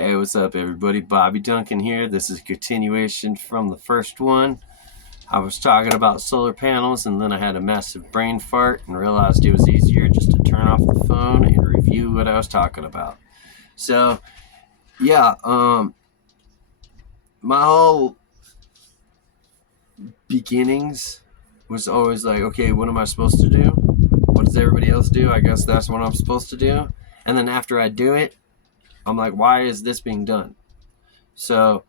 Hey, what's up, everybody? Bobby Duncan here. This is a continuation from the first one. I was talking about solar panels, and then I had a massive brain fart and realized it was easier just to turn off the phone and review what I was talking about. So, yeah, my whole beginnings was always like, okay, what am I supposed to do? What does everybody else do? I guess that's what I'm supposed to do. And then after I do it, I'm like, why is this being done? So,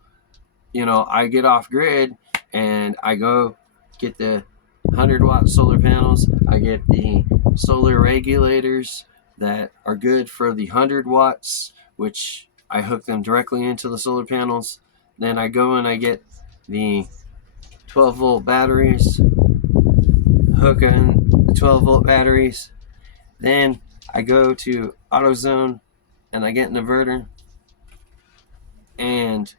I get off grid and I go get the 100-watt solar panels. I get the solar regulators that are good for the 100 watts, which I hook them directly into the solar panels. Then I go and I get the 12-volt batteries, hook in the 12-volt batteries. Then I go to AutoZone and I get an inverter. And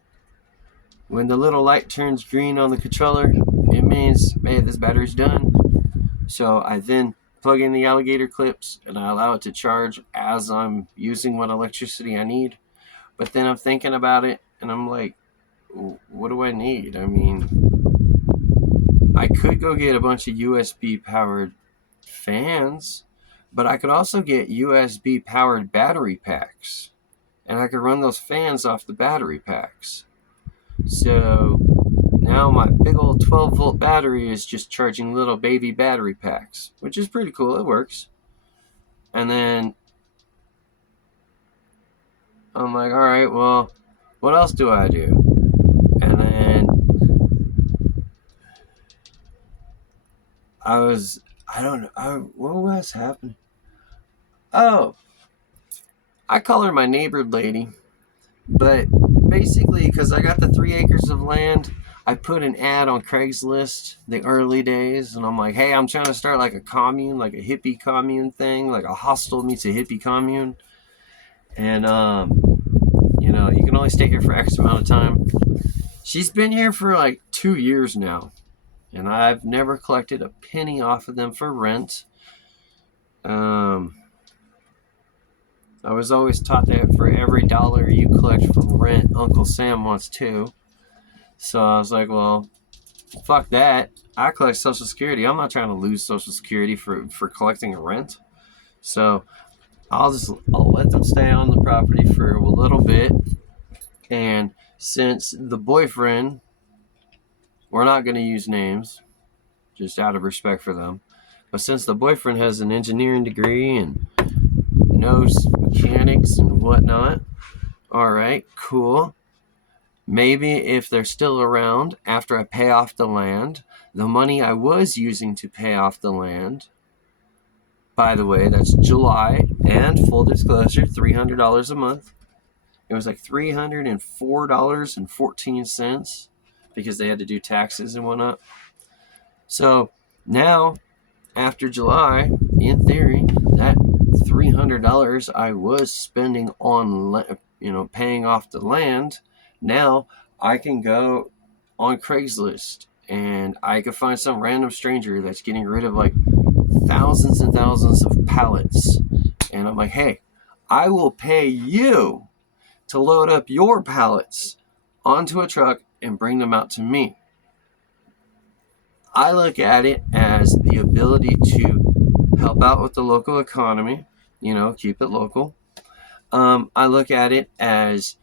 when the little light turns green on the controller, it means, hey, this battery's done. So I then plug in the alligator clips and I allow it to charge as I'm using what electricity I need. But then I'm thinking about it and I'm like, what do I need? I mean, I could go get a bunch of USB powered fans, but I could also get USB powered battery packs. And I could run those fans off the battery packs. So now my big old 12-volt battery is just charging little baby battery packs, which is pretty cool. It works. And then I'm like, all right, well, what else do I do? And then I don't know, what was happening? Oh, I call her my neighbor lady. But basically, because I got the 3 acres of land, I put an ad on Craigslist the early days, and I'm like, hey, I'm trying to start like a commune, like a hippie commune thing, like a hostel meets a hippie commune. And, you can only stay here for X amount of time. She's been here for like 2 years now, and I've never collected a penny off of them for rent. I was always taught that for every dollar you collect from rent, Uncle Sam wants two. So I was like, well, fuck that. I collect Social Security. I'm not trying to lose Social Security for collecting a rent. So I'll let them stay on the property for a little bit. And since the boyfriend, we're not going to use names, just out of respect for them. But since the boyfriend has an engineering degree and knows mechanics and whatnot, all right, cool. Maybe if they're still around after I pay off the land, the money I was using to pay off the land, by the way, that's July, and full disclosure, $300 a month. It was like $304.14 because they had to do taxes and whatnot. So now, after July, in theory, that $300 I was spending on, paying off the land, now I can go on Craigslist and I can find some random stranger that's getting rid of like thousands and thousands of pallets. And I'm like, hey, I will pay you to load up your pallets onto a truck and bring them out to me. I look at it as the ability to help out with the local economy, keep it local. I look at it as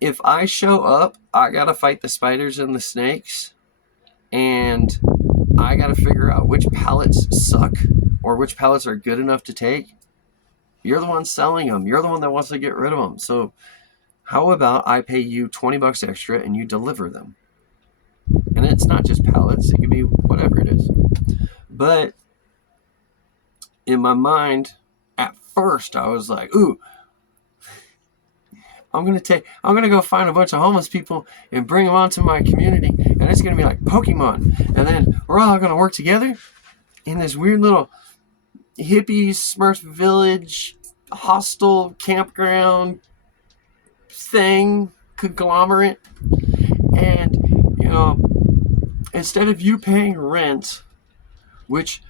if I show up, I got to fight the spiders and the snakes, and I got to figure out which pallets suck or which pallets are good enough to take. You're the one selling them. You're the one that wants to get rid of them. So how about I pay you $20 extra and you deliver them? And it's not just pallets. It can be whatever it is. But in my mind, at first, I was like, ooh, I'm gonna go find a bunch of homeless people and bring them onto my community, and it's gonna be like Pokemon. And then we're all gonna work together in this weird little hippie Smurf village hostel campground thing conglomerate. And instead of you paying rent, which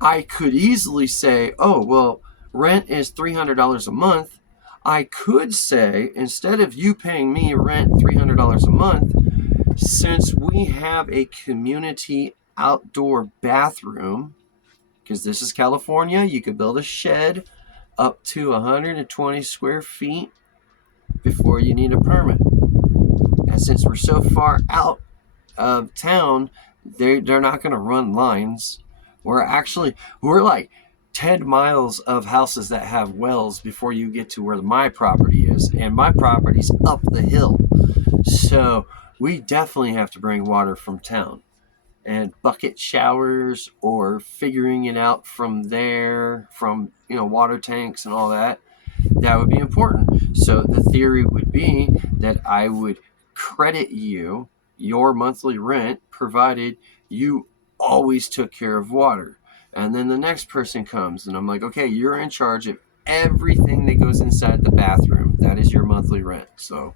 I could easily say, oh well, rent is $300 a month, I could say, instead of you paying me rent $300 a month, since we have a community outdoor bathroom, because this is California, you could build a shed up to 120 square feet before you need a permit. And since we're so far out of town, they're not going to run lines. We're like 10 miles of houses that have wells before you get to where my property is, and my property's up the hill. So we definitely have to bring water from town, and bucket showers or figuring it out from there, from water tanks and all that. That would be important. So the theory would be that I would credit you your monthly rent provided you always took care of water. And then the next person comes and I'm like, okay, you're in charge of everything that goes inside the bathroom. That is your monthly rent. So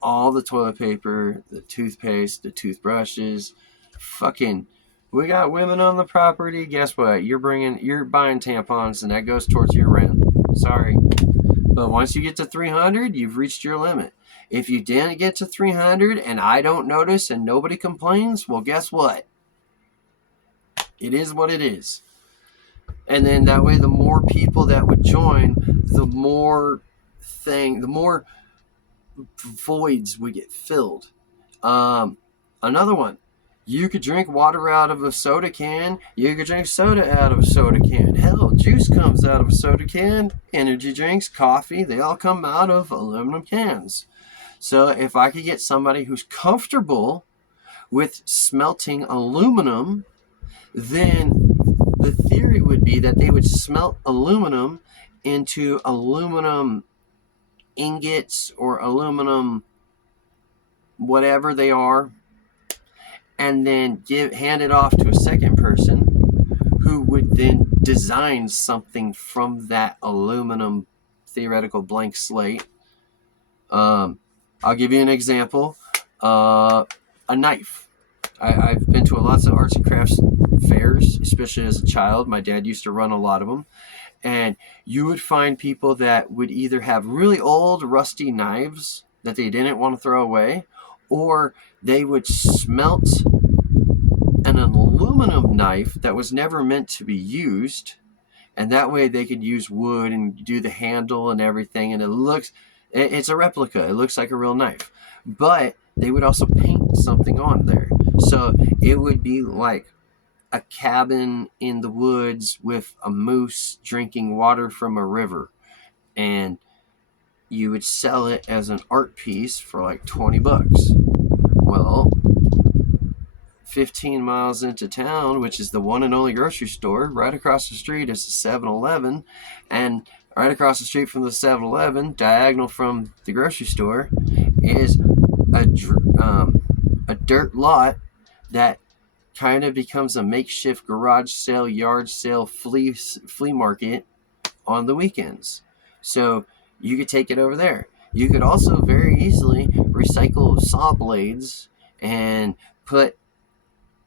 all the toilet paper, the toothpaste, the toothbrushes, fucking, we got women on the property. Guess what? You're buying tampons and that goes towards your rent. Sorry. But once you get to 300, you've reached your limit. If you didn't get to 300 and I don't notice and nobody complains, well, guess what? It is what it is. And then that way, the more people that would join, the more voids would get filled. Another one. You could drink water out of a soda can. You could drink soda out of a soda can. Hell, juice comes out of a soda can. Energy drinks, coffee, they all come out of aluminum cans. So if I could get somebody who's comfortable with smelting aluminum, then the theory would be that they would smelt aluminum into aluminum ingots or aluminum whatever they are, and then hand it off to a second person who would then design something from that aluminum theoretical blank slate. I'll give you an example. A knife. I've been to lots of arts and crafts fairs, especially as a child. My dad used to run a lot of them. And you would find people that would either have really old, rusty knives that they didn't want to throw away, or they would smelt an aluminum knife that was never meant to be used, and that way they could use wood and do the handle and everything, and it's a replica. It looks like a real knife, but they would also paint something on there. So it would be like a cabin in the woods with a moose drinking water from a river, and you would sell it as an art piece for like $20. Well, 15 miles into town, which is the one and only grocery store, right across the street is the 7-Eleven, and right across the street from the 7-Eleven, diagonal from the grocery store, is a dirt lot that kind of becomes a makeshift garage sale, yard sale, flea market on the weekends. So you could take it over there. You could also very easily recycle saw blades and put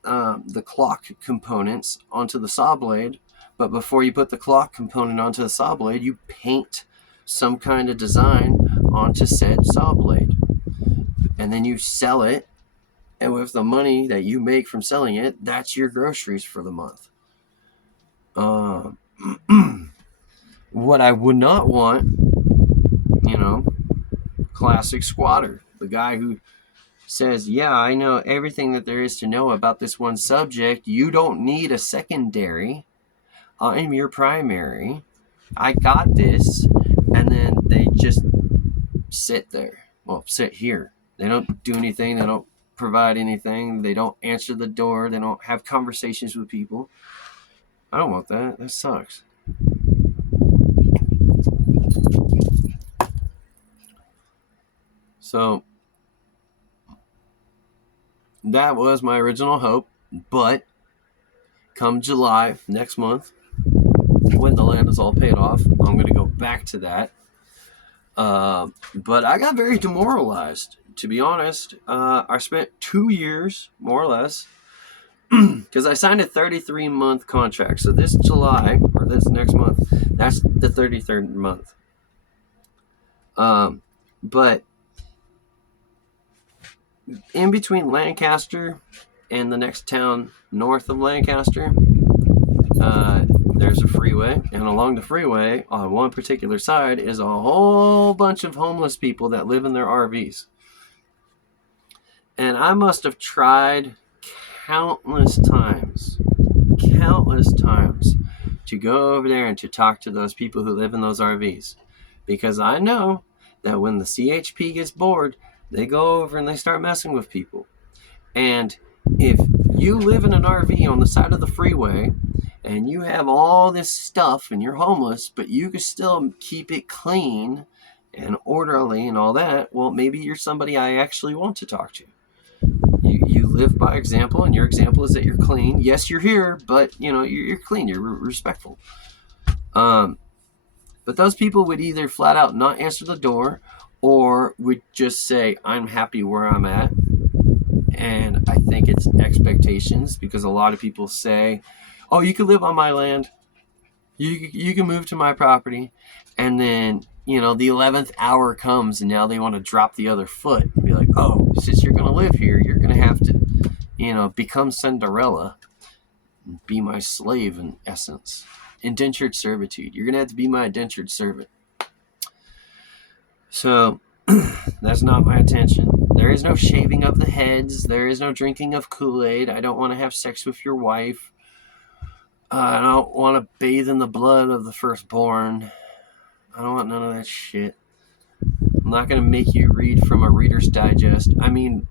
the clock components onto the saw blade. But before you put the clock component onto the saw blade, you paint some kind of design onto said saw blade. And then you sell it. And with the money that you make from selling it, that's your groceries for the month. What I would not want, classic squatter. The guy who says, yeah, I know everything that there is to know about this one subject. You don't need a secondary. I'm your primary. I got this. And then they just sit there. Well, sit here. They don't do anything. They don't provide anything. They don't answer the door. They don't have conversations with people. I don't want that. That sucks. So that was my original hope, but come July next month, when the land is all paid off, I'm going to go back to that. But I got very demoralized, to be honest. I spent 2 years, more or less, because I signed a 33-month contract. So this July, or this next month, that's the 33rd month. But in between Lancaster and the next town north of Lancaster, there's a freeway, and along the freeway on one particular side is a whole bunch of homeless people that live in their RVs. And I must have tried countless times to go over there and to talk to those people who live in those RVs, because I know that when the CHP gets bored, they go over and they start messing with people. And if you live in an RV on the side of the freeway and you have all this stuff and you're homeless, but you can still keep it clean and orderly and all that, well, maybe you're somebody I actually want to talk to. You live by example, and your example is that you're clean. Yes, you're here, but you're clean. You're respectful. But those people would either flat out not answer the door, or would just say, "I'm happy where I'm at." And I think it's expectations, because a lot of people say, "Oh, you can live on my land. You can move to my property," and then the 11th hour comes, and now they want to drop the other foot and be like, "Oh, since you're going to live here, you're going to have to, become Cinderella, be my slave in essence, indentured servitude. You're going to have to be my indentured servant." So that's not my intention. There is no shaving of the heads. There is no drinking of Kool-Aid. I don't want to have sex with your wife. I don't want to bathe in the blood of the firstborn. I don't want none of that shit. I'm not going to make you read from a Reader's Digest. I mean,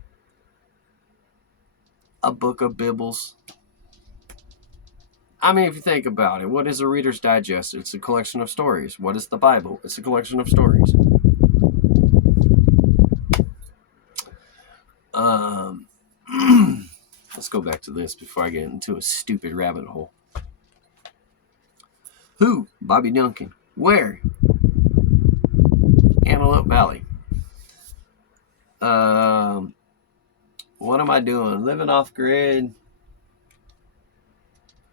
a book of Bibbles. I mean, if you think about it, what is a Reader's Digest? It's a collection of stories. What is the Bible? It's a collection of stories. Let's go back to this before I get into a stupid rabbit hole. Who? Bobby Duncan. Where? Antelope Valley. What am I doing? Living off grid.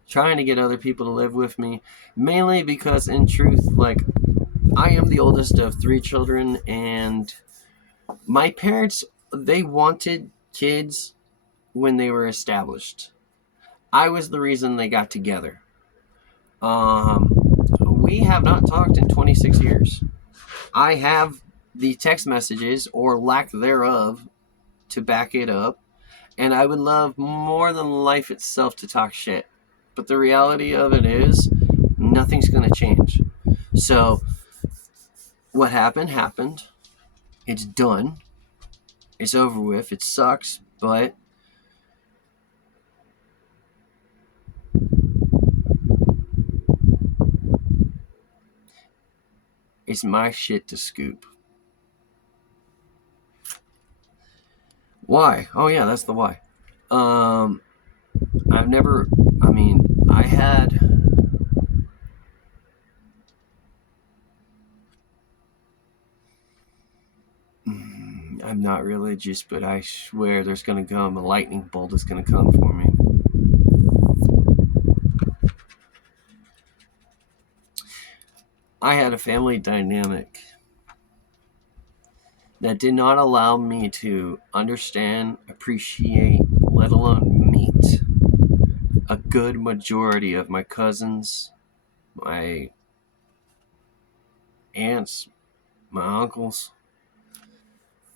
Trying to get other people to live with me. Mainly because, in truth, I am the oldest of 3 children, and my parents, they wanted kids when they were established. I was the reason they got together. We have not talked in 26 years. I have the text messages, or lack thereof, to back it up, and I would love more than life itself to talk shit. But the reality of it is, nothing's going to change. So, what happened. It's done. It's over with. It sucks, but it's my shit to scoop. Why? Oh yeah, that's the why. I'm not religious, but I swear there's going to come a lightning bolt is going to come for me. I had a family dynamic that did not allow me to understand, appreciate, let alone meet a good majority of my cousins, my aunts, my uncles.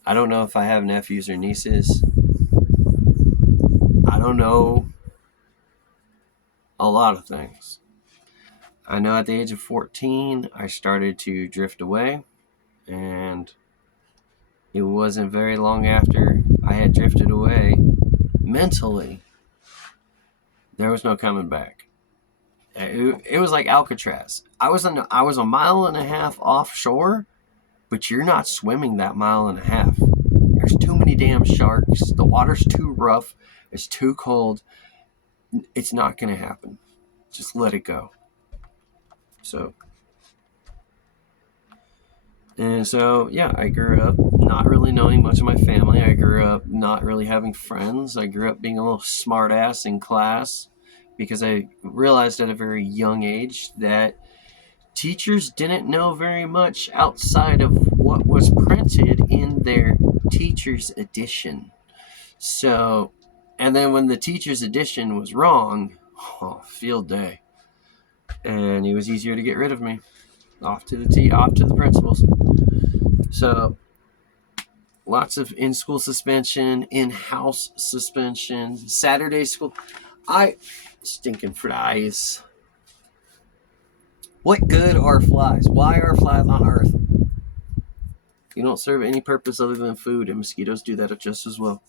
I don't know if I have nephews or nieces. I don't know a lot of things. I know at the age of 14, I started to drift away, and it wasn't very long after I had drifted away mentally, there was no coming back. It was like Alcatraz. I was a mile and a half offshore, but you're not swimming that mile and a half. There's too many damn sharks. The water's too rough. It's too cold. It's not going to happen. Just let it go. So, yeah, I grew up not really knowing much of my family. I grew up not really having friends. I grew up being a little smart ass in class, because I realized at a very young age that teachers didn't know very much outside of what was printed in their teacher's edition. So, and then when the teacher's edition was wrong, field day. And it was easier to get rid of me. Off to the principals. So, lots of in-school suspension, in-house suspension, Saturday school. Stinking flies. What good are flies? Why are flies on Earth? You don't serve any purpose other than food, and mosquitoes do that just as well.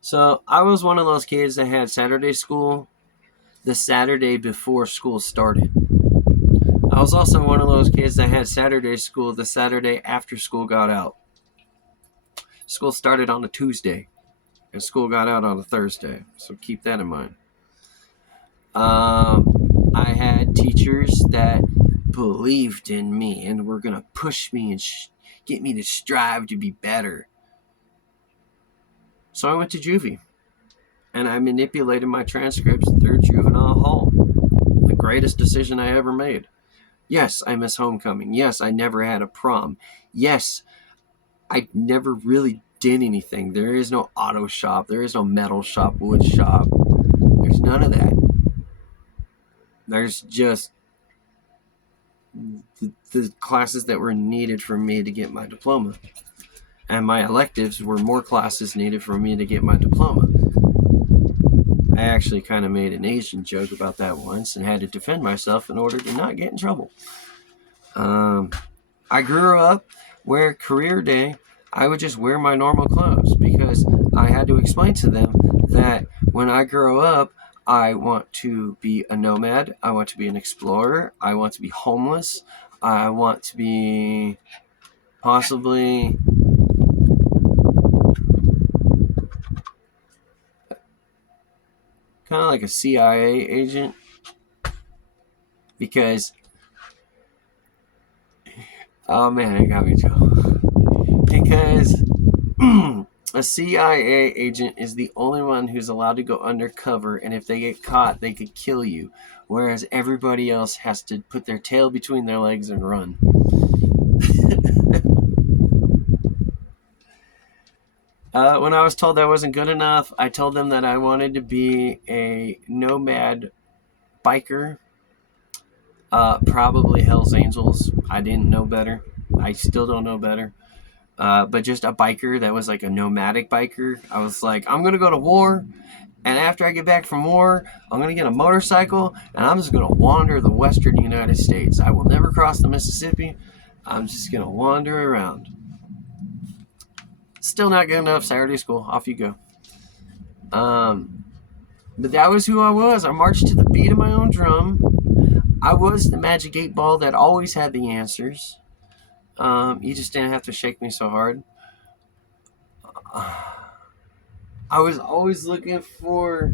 So I was one of those kids that had Saturday school the Saturday before school started. I was also one of those kids that had Saturday school the Saturday after school got out. School started on a Tuesday, and school got out on a Thursday, so keep that in mind. I had teachers that believed in me and were going to push me and get me to strive to be better. So I went to juvie, and I manipulated my transcripts through juvenile hall. The greatest decision I ever made. Yes, I miss homecoming. Yes, I never had a prom. Yes, I never really did anything. There is no auto shop. There is no metal shop, wood shop. There's none of that. There's just the classes that were needed for me to get my diploma. And my electives were more classes needed for me to get my diploma. I actually kind of made an Asian joke about that once and had to defend myself in order to not get in trouble. I grew up where career day, I would just wear my normal clothes because I had to explain to them that when I grow up, I want to be a nomad. I want to be an explorer. I want to be homeless. I want to be possibly kind of like a CIA agent, because oh man, it got me too. Because a CIA agent is the only one who's allowed to go undercover, and if they get caught, they could kill you, whereas everybody else has to put their tail between their legs and run. When I was told that wasn't good enough, I told them that I wanted to be a nomad biker, probably Hell's Angels. I didn't know better. I still don't know better. But just a biker that was like a nomadic biker. I was like, I'm going to go to war, and after I get back from war, I'm going to get a motorcycle, and I'm just going to wander the western United States. I will never cross the Mississippi. I'm just going to wander around. Still not good enough. Saturday school. Off you go. But that was who I was. I marched to the beat of my own drum. I was the magic 8 ball that always had the answers. You just didn't have to shake me so hard. I was always looking for...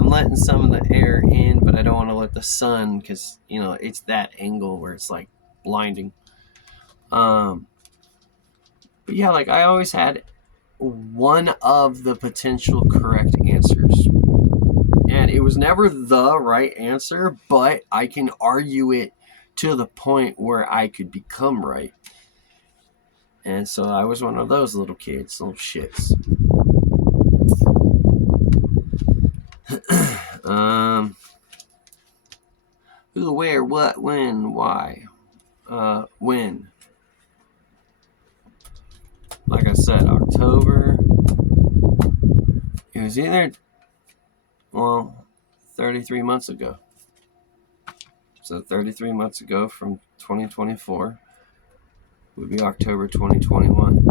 I'm letting some of the air in, but I don't want to let the sun, because, it's that angle where it's, like, blinding. But yeah, like, I always had one of the potential correct answers. And it was never the right answer, but I can argue it to the point where I could become right. And so I was one of those little kids, little shits. Who, where, what, when, why. When. Like I said, October. It was either, 33 months ago. So 33 months ago from 2024 would be October 2021.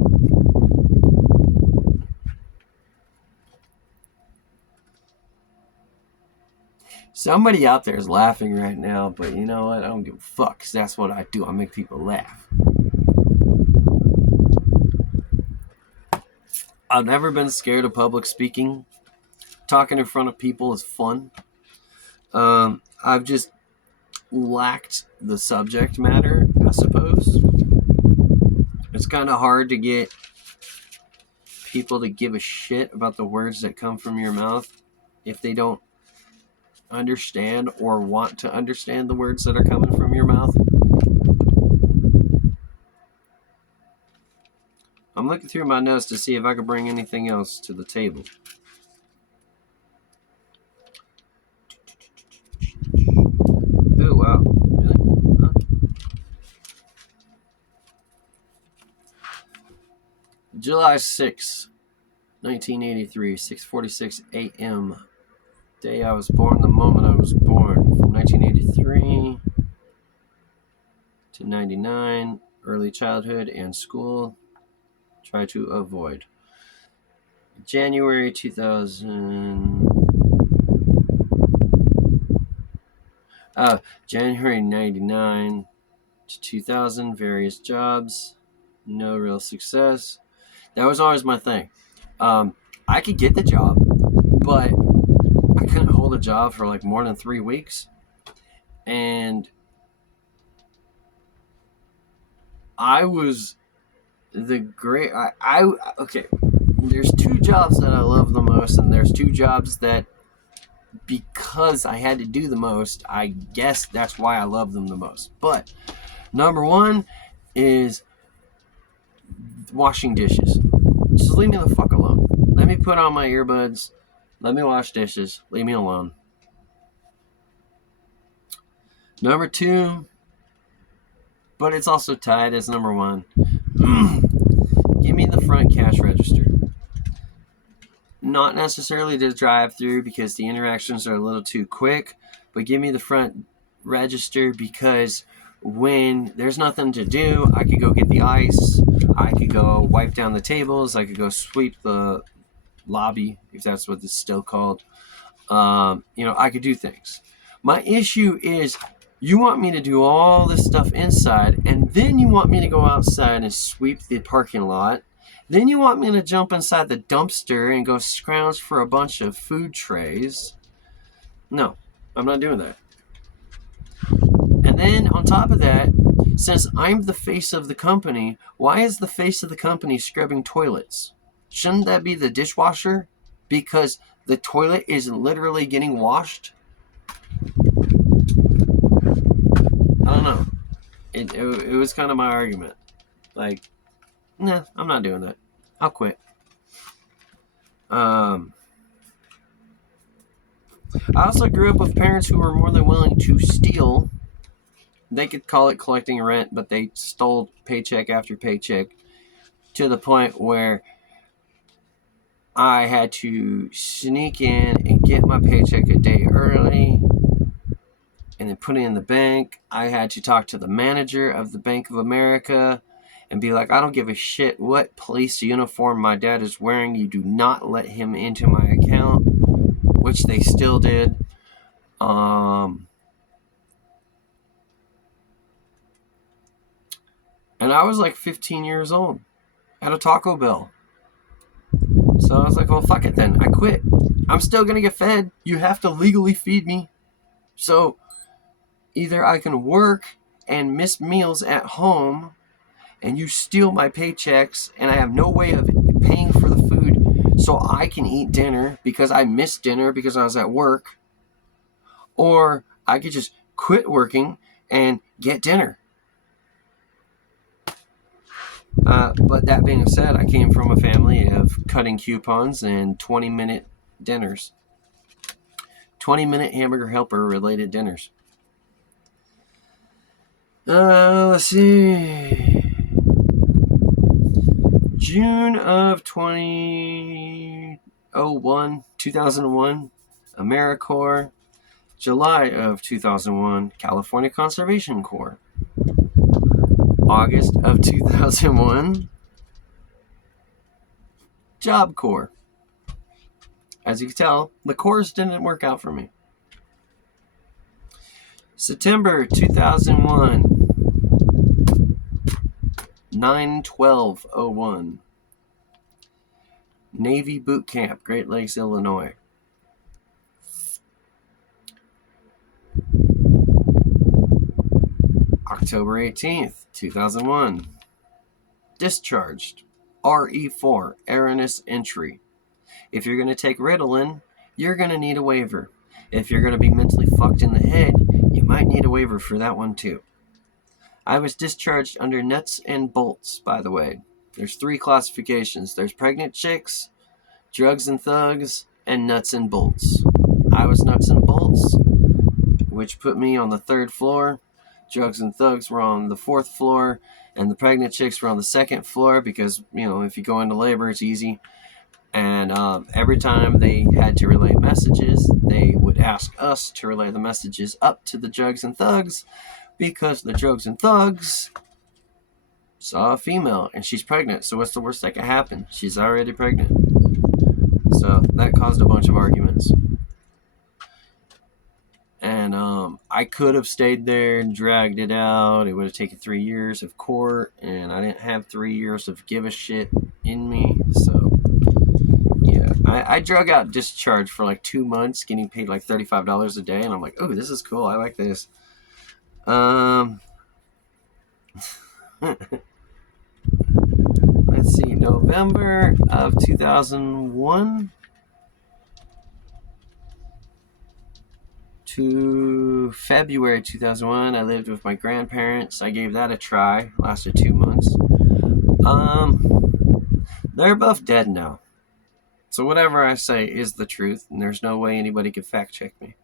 Somebody out there is laughing right now, but you know what? I don't give a fuck, because that's what I do. I make people laugh. I've never been scared of public speaking. Talking in front of people is fun. I've just lacked the subject matter, I suppose. It's kind of hard to get people to give a shit about the words that come from your mouth if they don't understand or want to understand the words that are coming from your mouth. I'm looking through my notes to see if I could bring anything else to the table. Oh, wow. Really? Huh? July 6th, 1983, 6:46 a.m. Day I was born, the moment I was born. From 1983 to 99, early childhood and school. Try to avoid. January 2000. January 99 to 2000, various jobs. No real success. That was always my thing. I could get the job, but I couldn't hold a job for like more than 3 weeks. And I was the great. Okay. There's 2 jobs that I love the most, and there's 2 jobs that, because I had to do the most, I guess that's why I love them the most. But number 1 is washing dishes. Just leave me the fuck alone. Let me put on my earbuds. Let me wash dishes. Leave me alone. Number 2, but it's also tied as number 1. Give me the front cash register. Not necessarily the drive-through because the interactions are a little too quick, but give me the front register because when there's nothing to do, I could go get the ice, I could go wipe down the tables, I could go sweep the lobby, if that's what it's still called. I could do things. My issue is you want me to do all this stuff inside, and then you want me to go outside and sweep the parking lot. Then you want me to jump inside the dumpster and go scrounge for a bunch of food trays. No, I'm not doing that. And then on top of that, since I'm the face of the company, why is the face of the company scrubbing toilets? Shouldn't that be the dishwasher? Because the toilet is literally getting washed? I don't know. It was kind of my argument. Like, nah, I'm not doing that. I'll quit. I also grew up with parents who were more than willing to steal. They could call it collecting rent, but they stole paycheck after paycheck to the point where I had to sneak in and get my paycheck a day early and then put it in the bank. I had to talk to the manager of the Bank of America and be like, I don't give a shit what police uniform my dad is wearing. You do not let him into my account, which they still did. And I was like 15 years old at a Taco Bell. So I was like, well, fuck it then. I quit. I'm still going to get fed. You have to legally feed me. So either I can work and miss meals at home and you steal my paychecks and I have no way of paying for the food so I can eat dinner because I missed dinner because I was at work, or I could just quit working and get dinner. But that being said, I came from a family of cutting coupons and 20-minute dinners. 20-minute hamburger helper related dinners. Let's see. June of 2001, AmeriCorps. July of 2001, California Conservation Corps. August of 2001, Job Corps. As you can tell, the Corps didn't work out for me. September 2001, 9/12/01, Navy Boot Camp, Great Lakes, Illinois. October 18th, 2001, discharged, RE4, erroneous entry. If you're going to take Ritalin, you're going to need a waiver. If you're going to be mentally fucked in the head, you might need a waiver for that one too. I was discharged under nuts and bolts, by the way. There's 3 classifications. There's pregnant chicks, drugs and thugs, and nuts and bolts. I was nuts and bolts, which put me on the 3rd floor. Drugs and thugs were on the 4th floor, and the pregnant chicks were on the 2nd floor because, if you go into labor, it's easy. And every time they had to relay messages, they would ask us to relay the messages up to the drugs and thugs because the drugs and thugs saw a female and she's pregnant. So what's the worst that could happen? She's already pregnant. So that caused a bunch of arguments. And I could have stayed there and dragged it out. It would have taken 3 years of court, and I didn't have 3 years of give a shit in me. So yeah, I drug out discharge for like 2 months, getting paid like $35 a day, and I'm like, oh, this is cool. I like this. Let's see, November of 2001 to February 2001, I lived with my grandparents. I gave that a try. Lasted 2 months. They're both dead now. So whatever I say is the truth, and there's no way anybody can fact check me.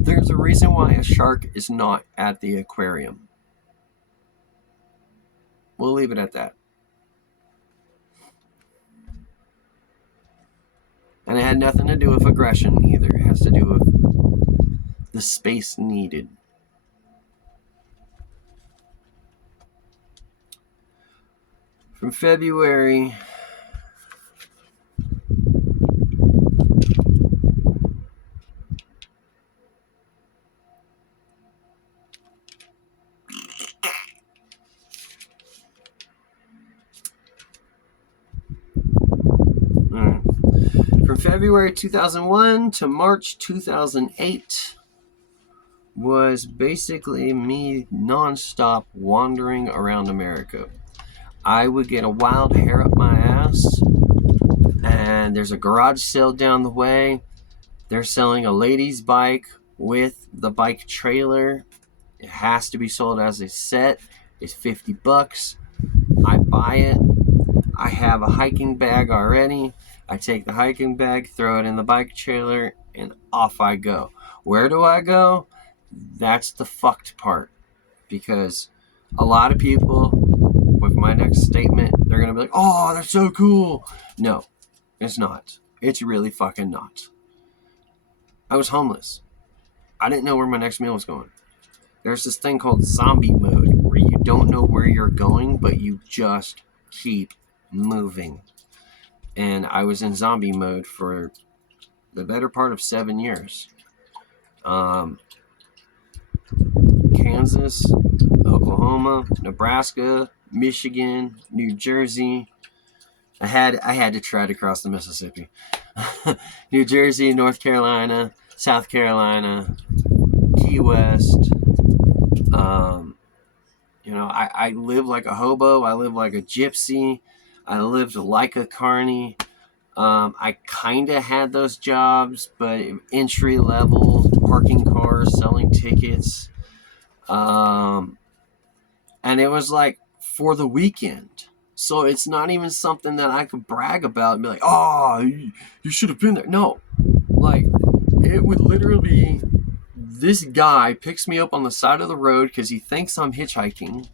There's a reason why a shark is not at the aquarium. We'll leave it at that. And it had nothing to do with aggression either. It has to do with the space needed. From February From February 2001 to March 2008 was basically me nonstop wandering around America. I would get a wild hair up my ass, and there's a garage sale down the way. They're selling a lady's bike with the bike trailer. It has to be sold as a set. It's $50. I buy it. I have a hiking bag already. I take the hiking bag, throw it in the bike trailer, and off I go. Where do I go? That's the fucked part. Because a lot of people, with my next statement, they're going to be like, oh, that's so cool. No, it's not. It's really fucking not. I was homeless. I didn't know where my next meal was going. There's this thing called zombie mode, where you don't know where you're going, but you just keep moving. And I was in zombie mode for the better part of 7 years. Kansas, Oklahoma, Nebraska, Michigan, New Jersey. I had to try to cross the Mississippi. New Jersey, North Carolina, South Carolina, Key West. I live like a hobo. I live like a gypsy. I lived like a carny. I kind of had those jobs, but entry level, parking cars, selling tickets. And it was like for the weekend. So it's not even something that I could brag about and be like, oh, you should have been there. No, like it would literally be this guy picks me up on the side of the road because he thinks I'm hitchhiking,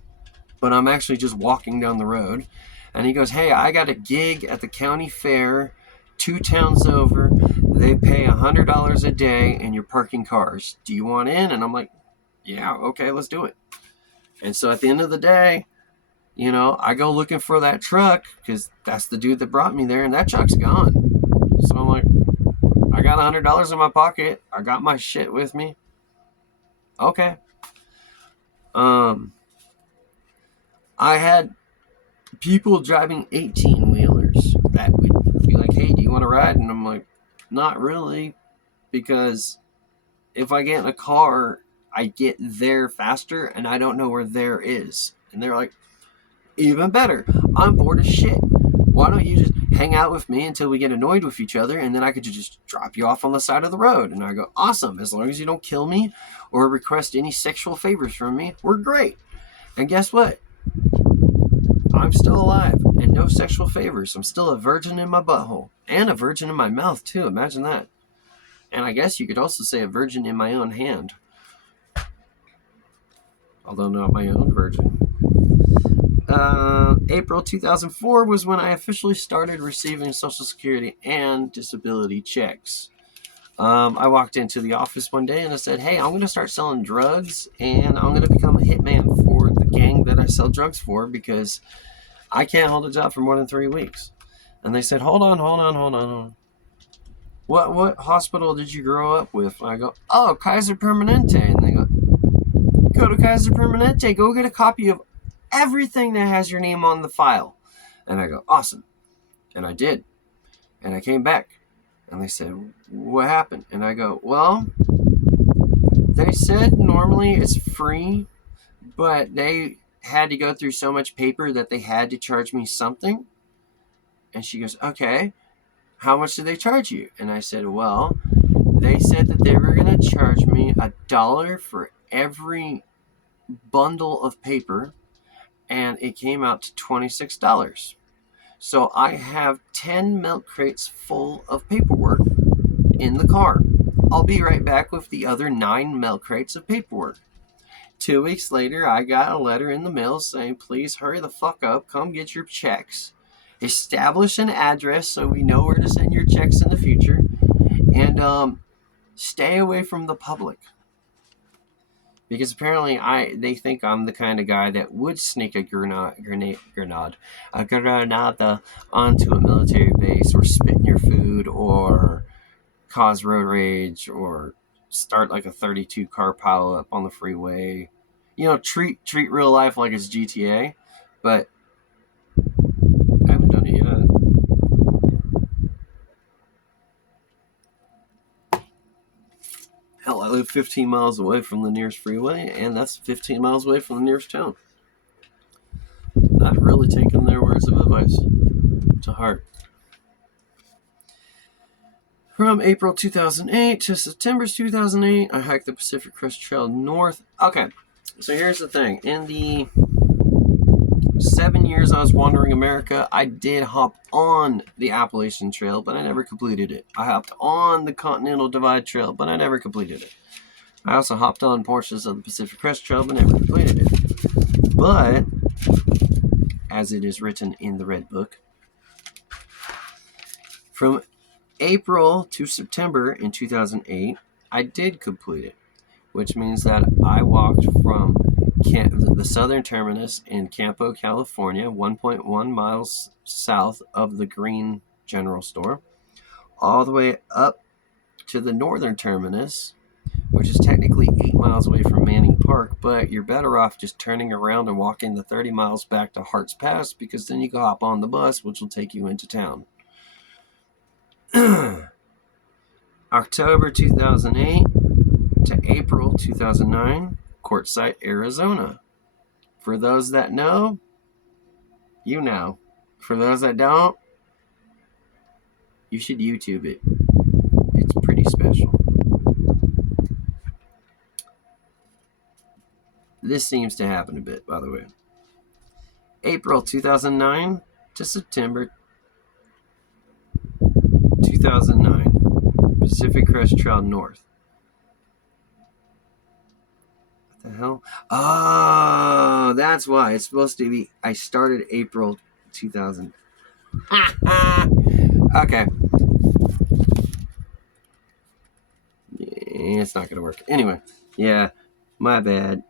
but I'm actually just walking down the road. And he goes, hey, I got a gig at the county fair 2 towns over. They pay $100 a day and you're parking cars. Do you want in? And I'm like, yeah, okay, let's do it. And so at the end of the day, I go looking for that truck because that's the dude that brought me there, and that truck's gone. So I'm like, I got $100 in my pocket. I got my shit with me. Okay. I had people driving 18-wheelers that would be like, hey, do you want to ride? And I'm like, not really, because if I get in a car, I get there faster, and I don't know where there is. And they're like, even better, I'm bored as shit. Why don't you just hang out with me until we get annoyed with each other, and then I could just drop you off on the side of the road? And I go, awesome. As long as you don't kill me or request any sexual favors from me, we're great. And guess what? I'm still alive and no sexual favors. I'm still a virgin in my butthole and a virgin in my mouth too. Imagine that. And I guess you could also say a virgin in my own hand. Although not my own virgin. April 2004 was when I officially started receiving Social Security and disability checks. I walked into the office one day and I said, hey, I'm going to start selling drugs and I'm going to become a hitman for the gang that I sell drugs for because I can't hold a job for more than 3 weeks. And they said, hold on. What hospital did you grow up with? And I go, oh, Kaiser Permanente. And they go to Kaiser Permanente, go get a copy of everything that has your name on the file. And I go, awesome. And I did. And I came back. And they said, what happened? And I go, well, they said normally it's free, but they had to go through so much paper that they had to charge me something. And she goes, okay, how much did they charge you? And I said, well, they said that they were going to charge me $1 for every bundle of paper, and it came out to $26. So I have 10 milk crates full of paperwork in the car. I'll be right back with the other 9 milk crates of paperwork. 2 weeks later, I got a letter in the mail saying, please hurry the fuck up, come get your checks. Establish an address so we know where to send your checks in the future. And stay away from the public. Because apparently they think I'm the kind of guy that would sneak a grenade onto a military base, or spit in your food, or cause road rage, or start like a 32 car pile up on the freeway. You know, treat real life like it's GTA, but I haven't done it yet. Hell, I live 15 miles away from the nearest freeway, and that's 15 miles away from the nearest town. I've really taken their words of advice to heart. From April 2008 to September 2008, I hiked the Pacific Crest Trail north. Okay, so here's the thing. In the 7 years I was wandering America, I did hop on the Appalachian Trail, but I never completed it. I hopped on the Continental Divide Trail, but I never completed it. I also hopped on portions of the Pacific Crest Trail, but never completed it. But, as it is written in the Red Book, from April to September in 2008, I did complete it, which means that I walked from the southern terminus in Campo, California, 1.1 miles south of the Green General Store, all the way up to the northern terminus, which is technically 8 miles away from Manning Park, but you're better off just turning around and walking the 30 miles back to Hart's Pass, because then you can hop on the bus, which will take you into town. October 2008 to April 2009, Quartzsite, Arizona. For those that know, you know. For those that don't, you should YouTube it. It's pretty special. This seems to happen a bit, by the way. April 2009 to September 2009, Pacific Crest Trail North. What the hell? Oh, that's why. It's supposed to be, I started April 2000. Okay. It's not going to work. Anyway, yeah, my bad.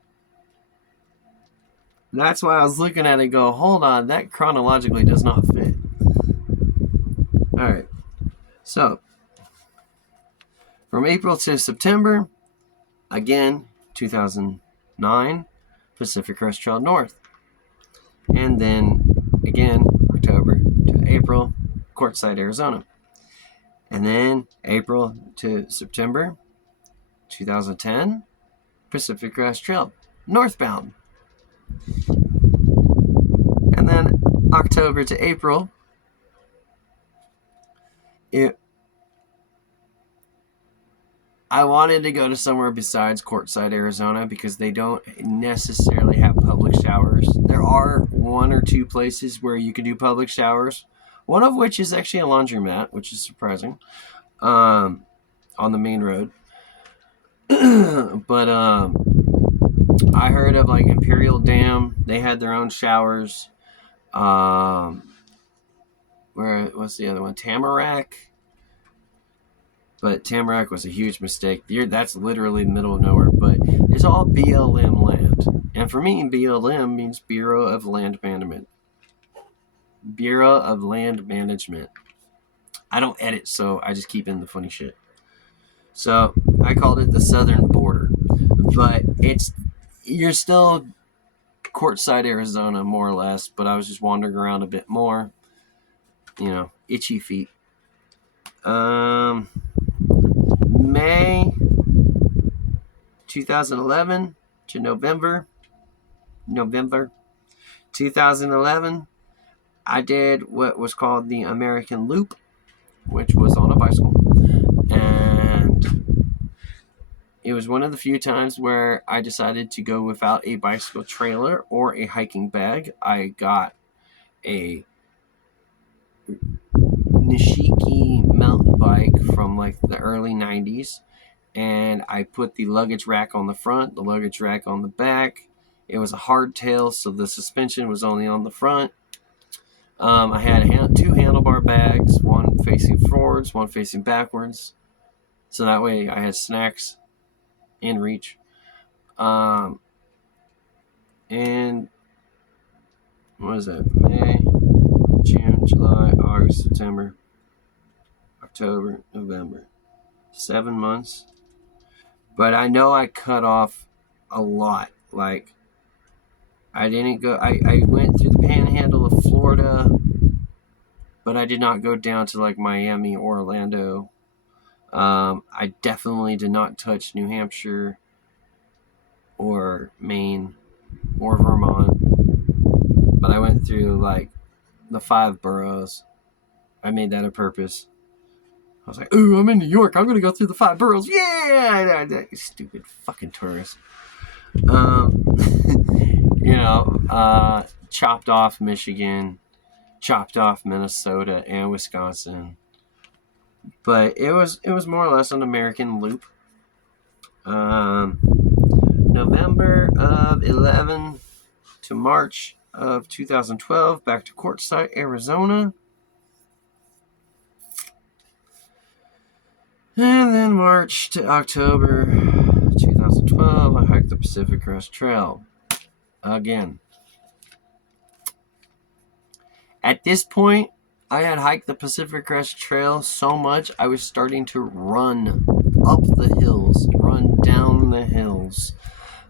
That's why I was looking at it and go, hold on, that chronologically does not fit. Alright. So, from April to September, again, 2009, Pacific Crest Trail North. And then, again, October to April, Quartzsite, Arizona. And then, April to September, 2010, Pacific Crest Trail, northbound. And then, October to April, it. I wanted to go to somewhere besides Quartzsite, Arizona, because they don't necessarily have public showers. There are one or two places where you can do public showers, one of which is actually a laundromat, which is surprising, on the main road. But I heard of like Imperial Dam. They had their own showers. What's the other one? Tamarack. But Tamarack was a huge mistake. That's literally the middle of nowhere. But it's all BLM land. And for me, BLM means Bureau of Land Management. Bureau of Land Management. I don't edit, so I just keep in the funny shit. So I called it the southern border. But you're still Quartzsite, Arizona, more or less. But I was just wandering around a bit more. You know, itchy feet. May 2011 to November 2011, I did what was called the American Loop, which was on a bicycle. And it was one of the few times where I decided to go without a bicycle trailer or a hiking bag. I got a Nishiki mountain bike from like the early 90s. And I put the luggage rack on the front, the luggage rack on the back. It was a hardtail, so the suspension was only on the front. I had two handlebar bags, one facing forwards, one facing backwards. So that way I had snacks in reach. And what is that? May, June, July, August, September, October, November. 7 months. But I know I cut off a lot. Like, I didn't go. I went through the panhandle of Florida, but I did not go down to like Miami or Orlando. I definitely did not touch New Hampshire or Maine or Vermont. But I went through like the 5 boroughs. I made that a purpose. I was like, ooh, I'm in New York. I'm going to go through the 5 boroughs. Yeah! Stupid fucking tourist. Chopped off Michigan, chopped off Minnesota and Wisconsin. But it was more or less an American loop. November of 11 to March of 2012, back to Quartzsite, Arizona. And then March to October 2012, I hiked the Pacific Crest Trail again. At this point, I had hiked the Pacific Crest Trail so much, I was starting to run up the hills, run down the hills.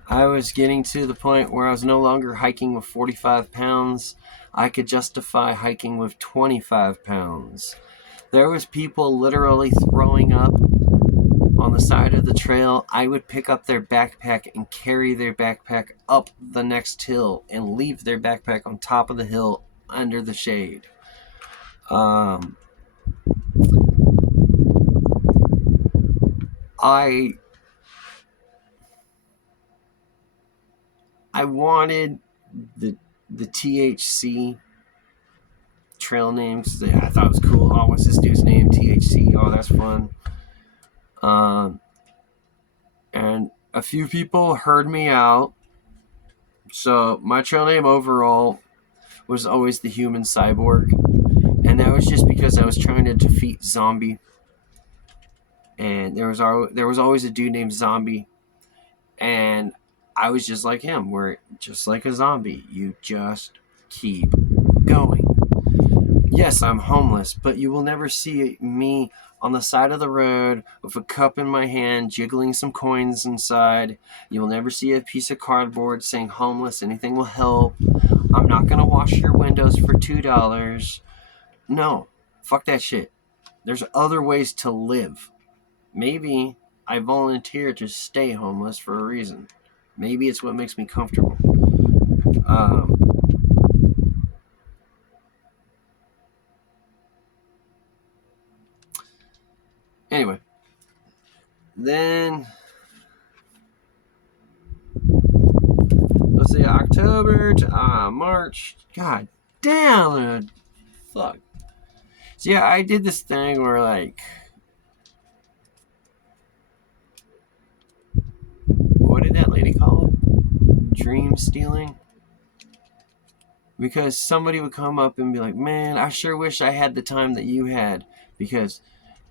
I was getting to the point where I was no longer hiking with 45 pounds. I could justify hiking with 25 pounds. There was people literally throwing up on the side of the trail. I would pick up their backpack and carry their backpack up the next hill and leave their backpack on top of the hill under the shade. I wanted the THC trail names. I thought it was cool. Oh, what's this dude's name? THC. Oh, that's fun. And a few people heard me out. So my trail name overall was always the Human Cyborg. And that was just because I was trying to defeat Zombie. And there was always a dude named Zombie. And I was just like him, where just like a zombie, you just keep going. Yes, I'm homeless, but you will never see me on the side of the road with a cup in my hand, jiggling some coins inside. You will never see a piece of cardboard saying homeless, anything will help. I'm not going to wash your windows for $2. No, fuck that shit. There's other ways to live. Maybe I volunteer to stay homeless for a reason. Maybe it's what makes me comfortable. Anyway, then let's see, October to March. God damn, fuck. So yeah, I did this thing where like, what did that lady call it? Dream stealing. Because somebody would come up and be like, man, I sure wish I had the time that you had. Because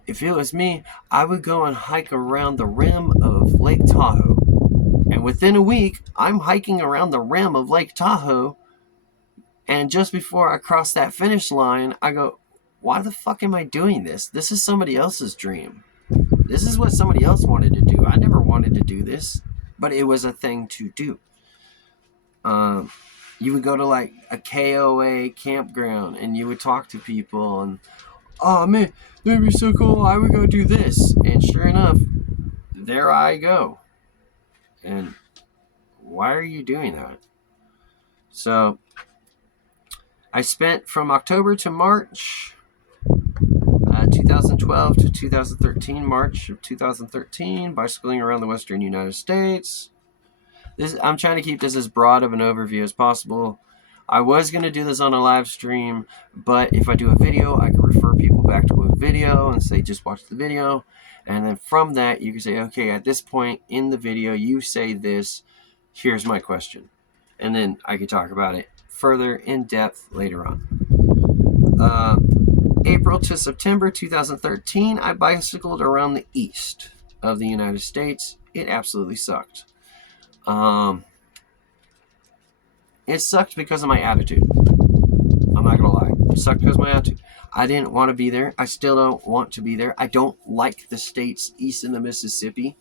if it was me, I would go and hike around the rim of Lake Tahoe. And within a week, I'm hiking around the rim of Lake Tahoe. And just before I cross that finish line, I go, why the fuck am I doing this? This is somebody else's dream. This is what somebody else wanted to do. I never wanted to do this, but it was a thing to do. You would go to like a KOA campground and you would talk to people and, oh man, that'd be so cool. I would go do this. And sure enough, there I go. And why are you doing that? So I spent from October to March 2012 to 2013, March of 2013, bicycling around the western United States. I'm trying to keep this as broad of an overview as possible. I was going to do this on a live stream, but if I do a video, I can refer people back to a video and say, just watch the video. And then from that, you can say, okay, at this point in the video, you say this, here's my question. And then I can talk about it further in depth later on. April to September 2013, I bicycled around the east of the United States. It absolutely sucked. It sucked because of my attitude. I'm not gonna lie. It sucked because of my attitude. I didn't want to be there. I still don't want to be there. I don't like the states east of the Mississippi.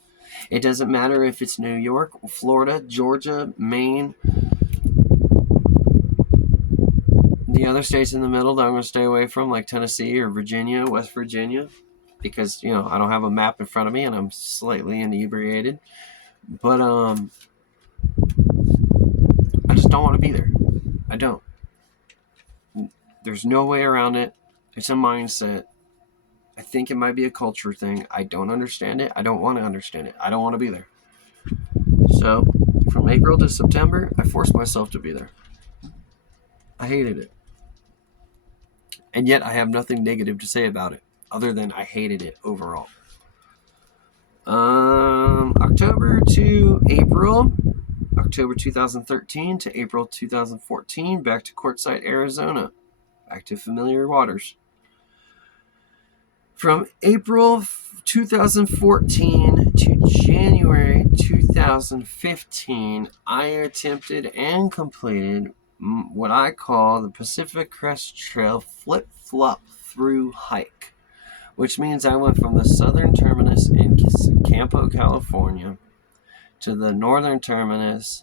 It doesn't matter if it's New York, Florida, Georgia, Maine. The other states in the middle that I'm going to stay away from, like Tennessee or Virginia, West Virginia, because, you know, I don't have a map in front of me and I'm slightly inebriated. But I just don't want to be there. I don't. There's no way around it. It's a mindset. I think it might be a culture thing. I don't understand it. I don't want to understand it. I don't want to be there. So, from April to September, I forced myself to be there. I hated it. And yet, I have nothing negative to say about it, other than I hated it overall. October to April. October 2013 to April 2014, back to Quartzsite, Arizona. Back to familiar waters. From April 2014 to January 2015, I attempted and completed what I call the Pacific Crest Trail flip-flop through hike, which means I went from the southern terminus in Campo, California, to the northern terminus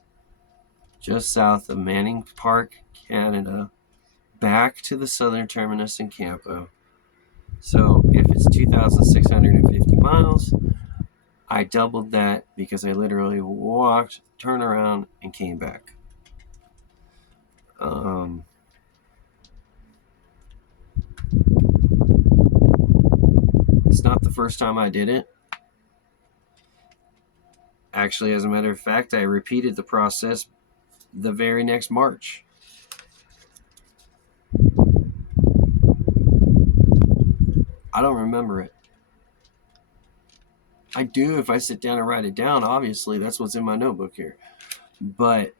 just south of Manning Park, Canada, back to the southern terminus in Campo. So if it's 2,650 miles, I doubled that because I literally walked, turned around, and came back. It's not the first time I did it. Actually, as a matter of fact, I repeated the process the very next March. I don't remember it. I do if I sit down and write it down. Obviously, that's what's in my notebook here. But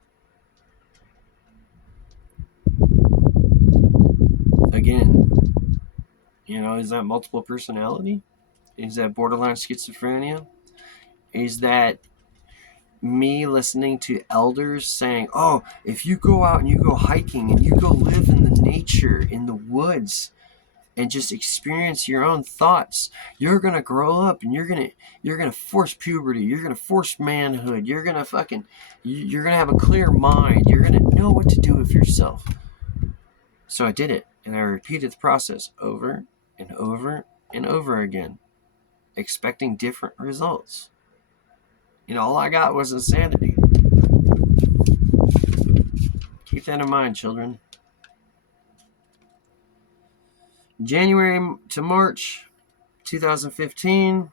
again, you know, is that multiple personality? Is that borderline schizophrenia? Is that me listening to elders saying, oh, if you go out and you go hiking and you go live in the nature, in the woods, and just experience your own thoughts, you're gonna grow up and you're gonna force puberty, you're gonna force manhood, you're gonna have a clear mind, you're gonna know what to do with yourself. So I did it, and I repeated the process over and over and over again, expecting different results. You know, all I got was insanity. Keep that in mind, children. January to March 2015,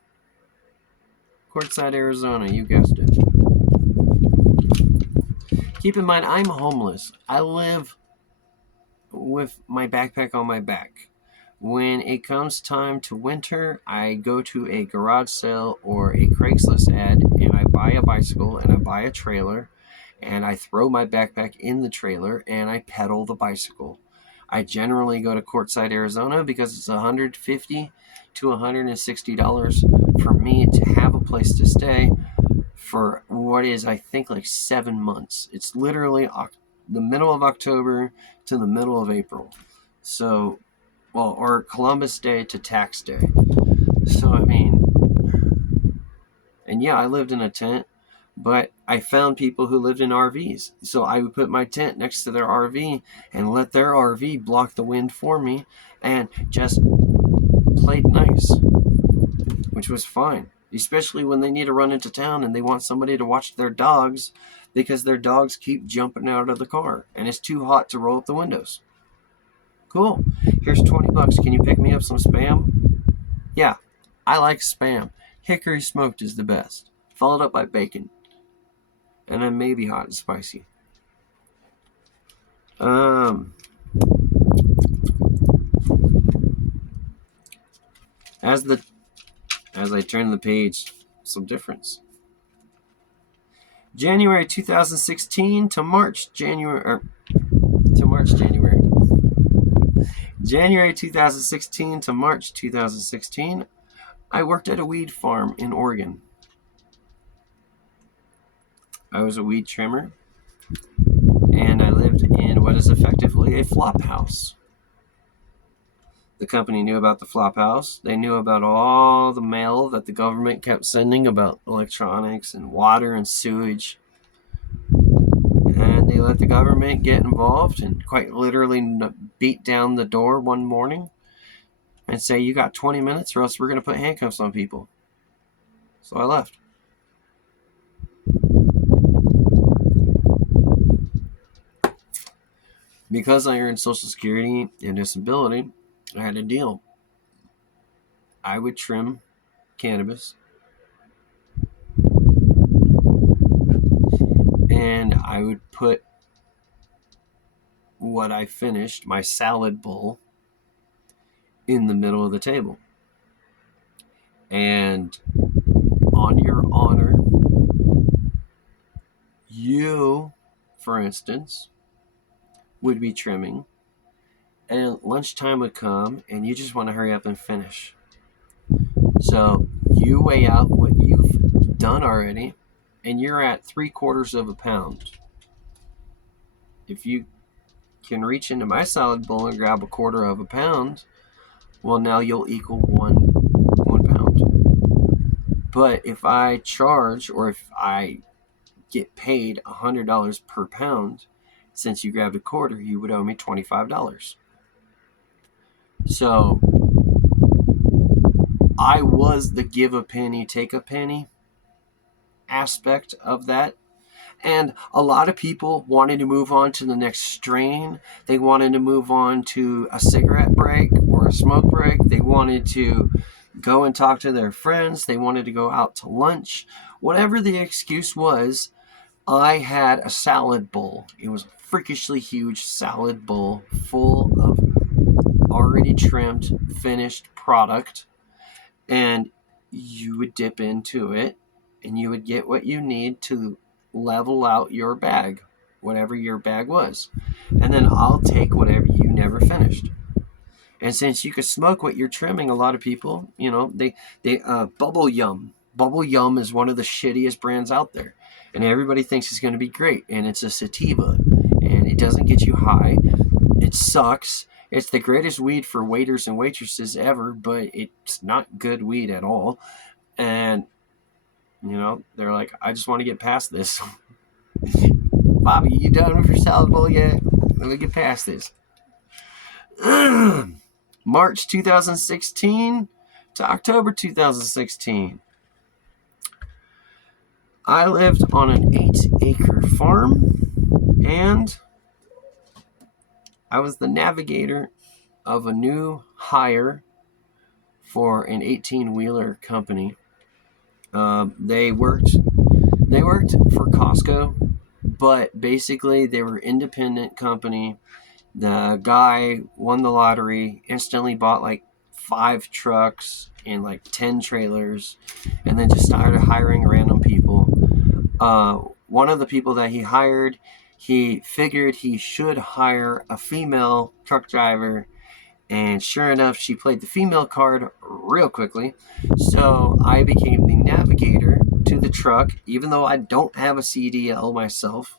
Quartzsite, Arizona. You guessed it. Keep in mind, I'm homeless. I live with my backpack on my back. When it comes time to winter, I go to a garage sale or a Craigslist ad and I buy a bicycle and I buy a trailer and I throw my backpack in the trailer and I pedal the bicycle. I generally go to Quartzsite, Arizona because it's $150 to $160 for me to have a place to stay for what is, I think, like 7 months. It's literally the middle of October to the middle of April. So, well, or Columbus Day to Tax Day. So, I mean, and yeah, I lived in a tent, but I found people who lived in RVs. So I would put my tent next to their RV and let their RV block the wind for me and just played nice, which was fine. Especially when they need to run into town and they want somebody to watch their dogs because their dogs keep jumping out of the car and it's too hot to roll up the windows. Cool. Here's $20. Can you pick me up some Spam? Yeah, I like Spam. Hickory smoked is the best. Followed up by bacon. And then maybe hot and spicy. As I turn the page, some difference. January 2016 to March January. January 2016 to March 2016, I worked at a weed farm in Oregon. I was a weed trimmer, and I lived in what is effectively a flop house. The company knew about the flop house. They knew about all the mail that the government kept sending about electronics and water and sewage. And they let the government get involved and quite literally beat down the door one morning and say, you got 20 minutes or else we're going to put handcuffs on people. So I left. Because I earned Social Security and disability, I had a deal. I would trim cannabis and I would put what I finished, my salad bowl, in the middle of the table. And on your honor, you, for instance, would be trimming and lunchtime would come and you just want to hurry up and finish. So you weigh out what you've done already and you're at 3/4 of a pound. If you can reach into my salad bowl and grab 1/4 of a pound, well, now you'll equal one pound. But if I charge, or if I get paid $100 per pound, since you grabbed 1/4, you would owe me $25. So I was the give a penny, take a penny aspect of that. And a lot of people wanted to move on to the next strain. They wanted to move on to a cigarette break or a smoke break. They wanted to go and talk to their friends. They wanted to go out to lunch. Whatever the excuse was, I had a salad bowl. It was a freakishly huge salad bowl full of already trimmed, finished product. And you would dip into it and you would get what you need to level out your bag, whatever your bag was. And then I'll take whatever you never finished. And since you could smoke what you're trimming, a lot of people, they Bubble Yum. Bubble Yum is one of the shittiest brands out there. And everybody thinks it's going to be great. And it's a sativa. And it doesn't get you high. It sucks. It's the greatest weed for waiters and waitresses ever, but it's not good weed at all. And, they're like, I just want to get past this. Bobby, you done with your salad bowl yet? Let me get past this. March 2016 to October 2016. I lived on an 8-acre farm, and I was the navigator of a new hire for an 18-wheeler company. They worked for Costco, but basically they were independent company. The guy won the lottery, instantly bought like 5 trucks and like 10 trailers, and then just started hiring random people. One of the people that he hired, he figured he should hire a female truck driver, and sure enough, she played the female card real quickly. So I became the navigator to the truck, even though I don't have a CDL myself,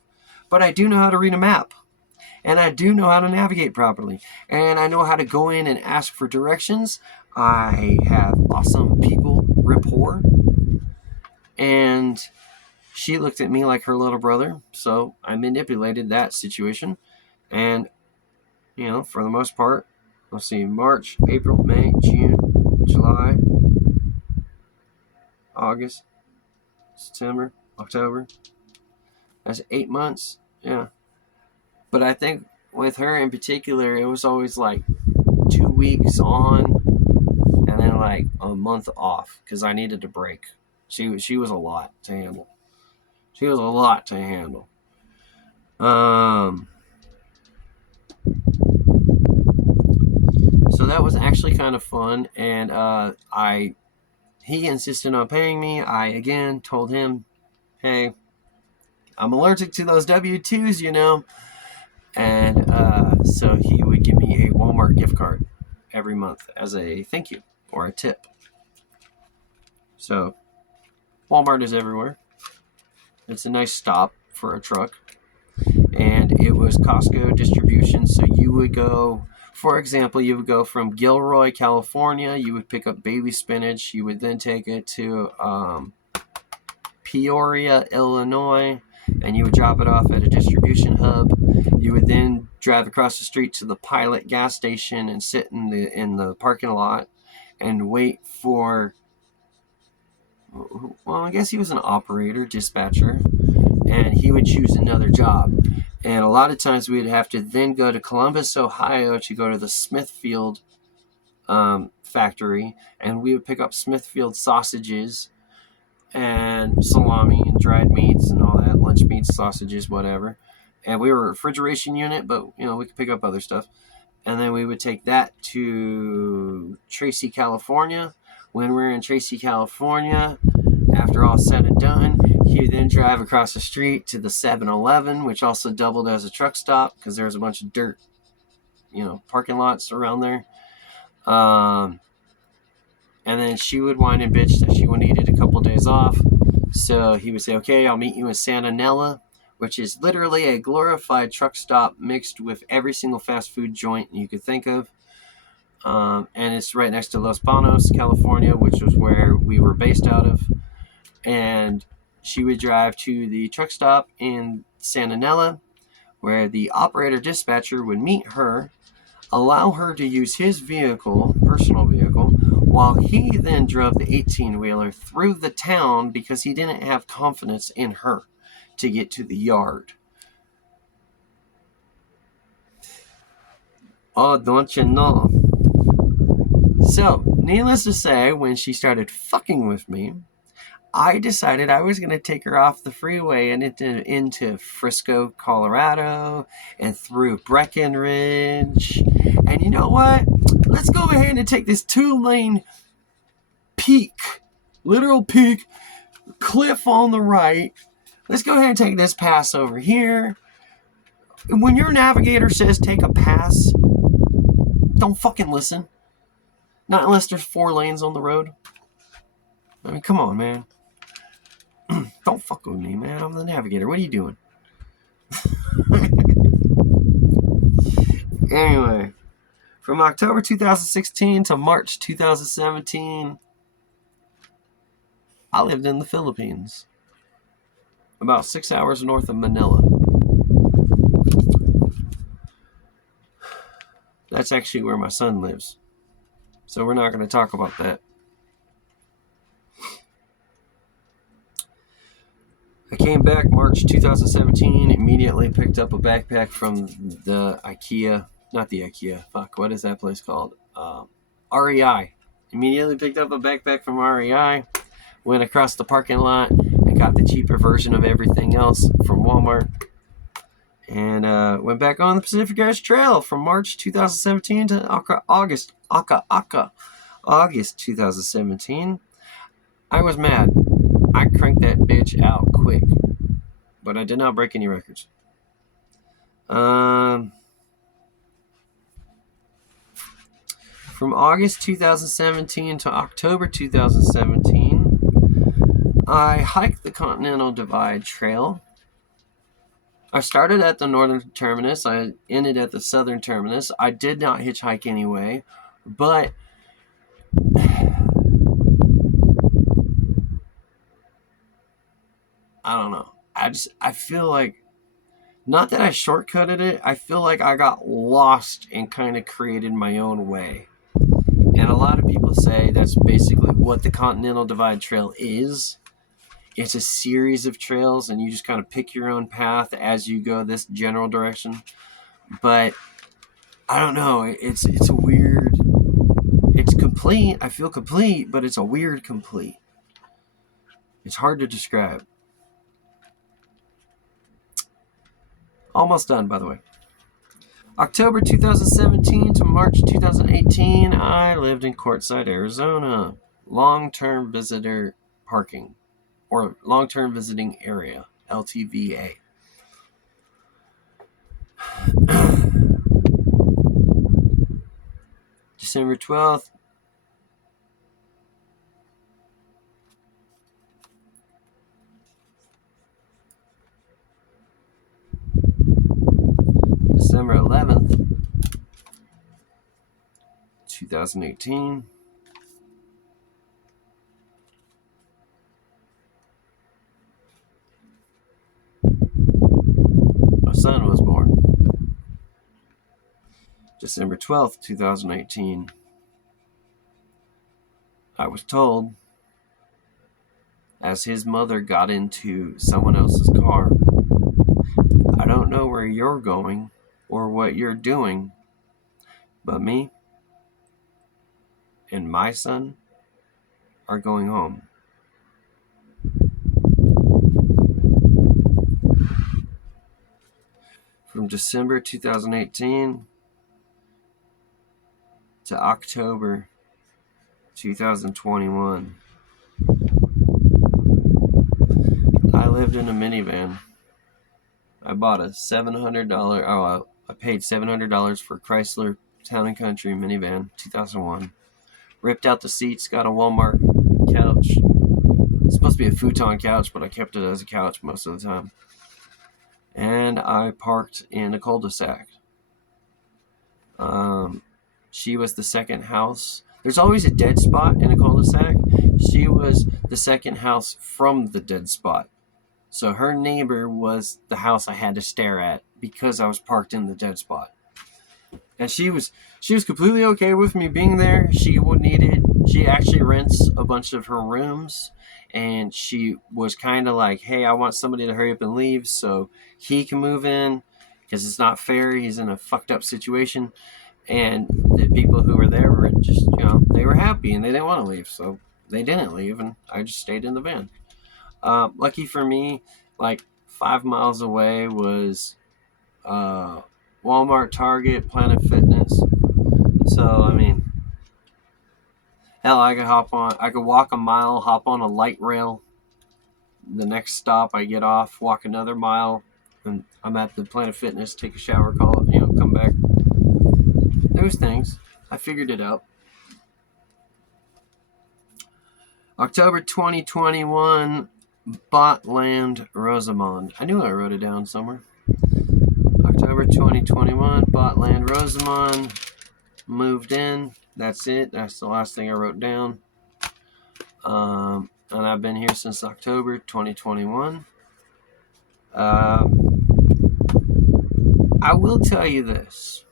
but I do know how to read a map. And I do know how to navigate properly. And I know how to go in and ask for directions. I have awesome people rapport. And she looked at me like her little brother. So I manipulated that situation. And, for the most part, let's see, March, April, May, June, July, August, September, October. That's 8 months. Yeah. But I think with her in particular, it was always like 2 weeks on and then like a month off because I needed a break. She was a lot to handle. So that was actually kind of fun, and he insisted on paying me. I again told him, hey, I'm allergic to those W-2s, and so he would give me a Walmart gift card every month as a thank you or a tip. So Walmart is everywhere. It's a nice stop for a truck. And it was Costco distribution. So you would go, for example, you would go from Gilroy, California. You would pick up baby spinach. You would then take it to Peoria, Illinois, and you would drop it off at a distribution hub. You would then drive across the street to the Pilot gas station and sit in the parking lot and wait for, well, I guess he was an operator, dispatcher, and he would choose another job. And a lot of times we'd have to then go to Columbus, Ohio to go to the Smithfield factory, and we would pick up Smithfield sausages and salami and dried meats and all that, lunch meats, sausages, whatever. And we were a refrigeration unit, but we could pick up other stuff. And then we would take that to Tracy, California. When we're in Tracy, California, after all said and done, he would then drive across the street to the 7-Eleven, which also doubled as a truck stop because there was a bunch of dirt, parking lots around there. And then she would whine and bitch that she needed a couple days off. So he would say, okay, I'll meet you in Santa Nella, which is literally a glorified truck stop mixed with every single fast food joint you could think of. And it's right next to Los Banos, California, which was where we were based out of. And she would drive to the truck stop in Santa Nella, where the operator dispatcher would meet her, allow her to use his vehicle, personal vehicle, while he then drove the 18-wheeler through the town because he didn't have confidence in her to get to the yard. Oh, don't you know? So, needless to say, when she started fucking with me, I decided I was going to take her off the freeway and into Frisco, Colorado, and through Breckenridge. And you know what? Let's go ahead and take this 2-lane literal peak, cliff on the right. Let's go ahead and take this pass over here. When your navigator says take a pass, don't fucking listen. Not unless there's 4 lanes on the road. I mean, come on, man. Don't fuck with me, man. I'm the navigator. What are you doing? Anyway, from October 2016 to March 2017, I lived in the Philippines, about 6 hours north of Manila. That's actually where my son lives. So we're not going to talk about that. I came back March 2017, immediately picked up a backpack from the IKEA. Not the IKEA. Fuck, what is that place called? REI. Immediately picked up a backpack from REI, went across the parking lot and got the cheaper version of everything else from Walmart, and went back on the Pacific Crest Trail from March 2017 to August 2017. I was mad. I cranked that bitch out quick, but I did not break any records. From August 2017 to October 2017, I hiked the Continental Divide Trail. I started at the northern terminus. I ended at the southern terminus. I did not hitchhike anyway, but I don't know. I feel like, not that I shortcutted it, I feel like I got lost and kind of created my own way. And a lot of people say that's basically what the Continental Divide Trail is. It's a series of trails, and you just kind of pick your own path as you go this general direction. But I don't know. It's a weird. It's complete. I feel complete, but it's a weird complete. It's hard to describe. Almost done, by the way. October 2017 to March 2018, I lived in Quartzsite, Arizona. Long-term visitor parking, or long-term visiting area, LTVA. December 12th. December 11th, 2018. My son was born. December 12th, 2018. I was told, as his mother got into someone else's car, I don't know where you're going or what you're doing, but me and my son are going home. From December 2018 to October 2021, I lived in a minivan. I bought a $700, I paid $700 for Chrysler Town and Country minivan, 2001. Ripped out the seats, got a Walmart couch. It's supposed to be a futon couch, but I kept it as a couch most of the time. And I parked in a cul-de-sac. She was the second house. There's always a dead spot in a cul-de-sac. She was the second house from the dead spot. So her neighbor was the house I had to stare at because I was parked in the dead spot. And she was completely okay with me being there. She actually rents a bunch of her rooms, and she was kind of like, hey, I want somebody to hurry up and leave so he can move in, because it's not fair. He's in a fucked up situation. And the people who were there were just, they were happy and they didn't want to leave. So they didn't leave, and I just stayed in the van. Lucky for me, like 5 miles away was Walmart, Target, Planet Fitness. So, I mean, hell, I could walk a mile, hop on a light rail. The next stop, I get off, walk another mile, and I'm at the Planet Fitness, take a shower, come back. Those things. I figured it out. October 2021, bought land, Rosamond. I knew I wrote it down somewhere. October 2021, bought land, Rosamond. Moved in. That's it. That's the last thing I wrote down. And I've been here since October 2021. I will tell you this.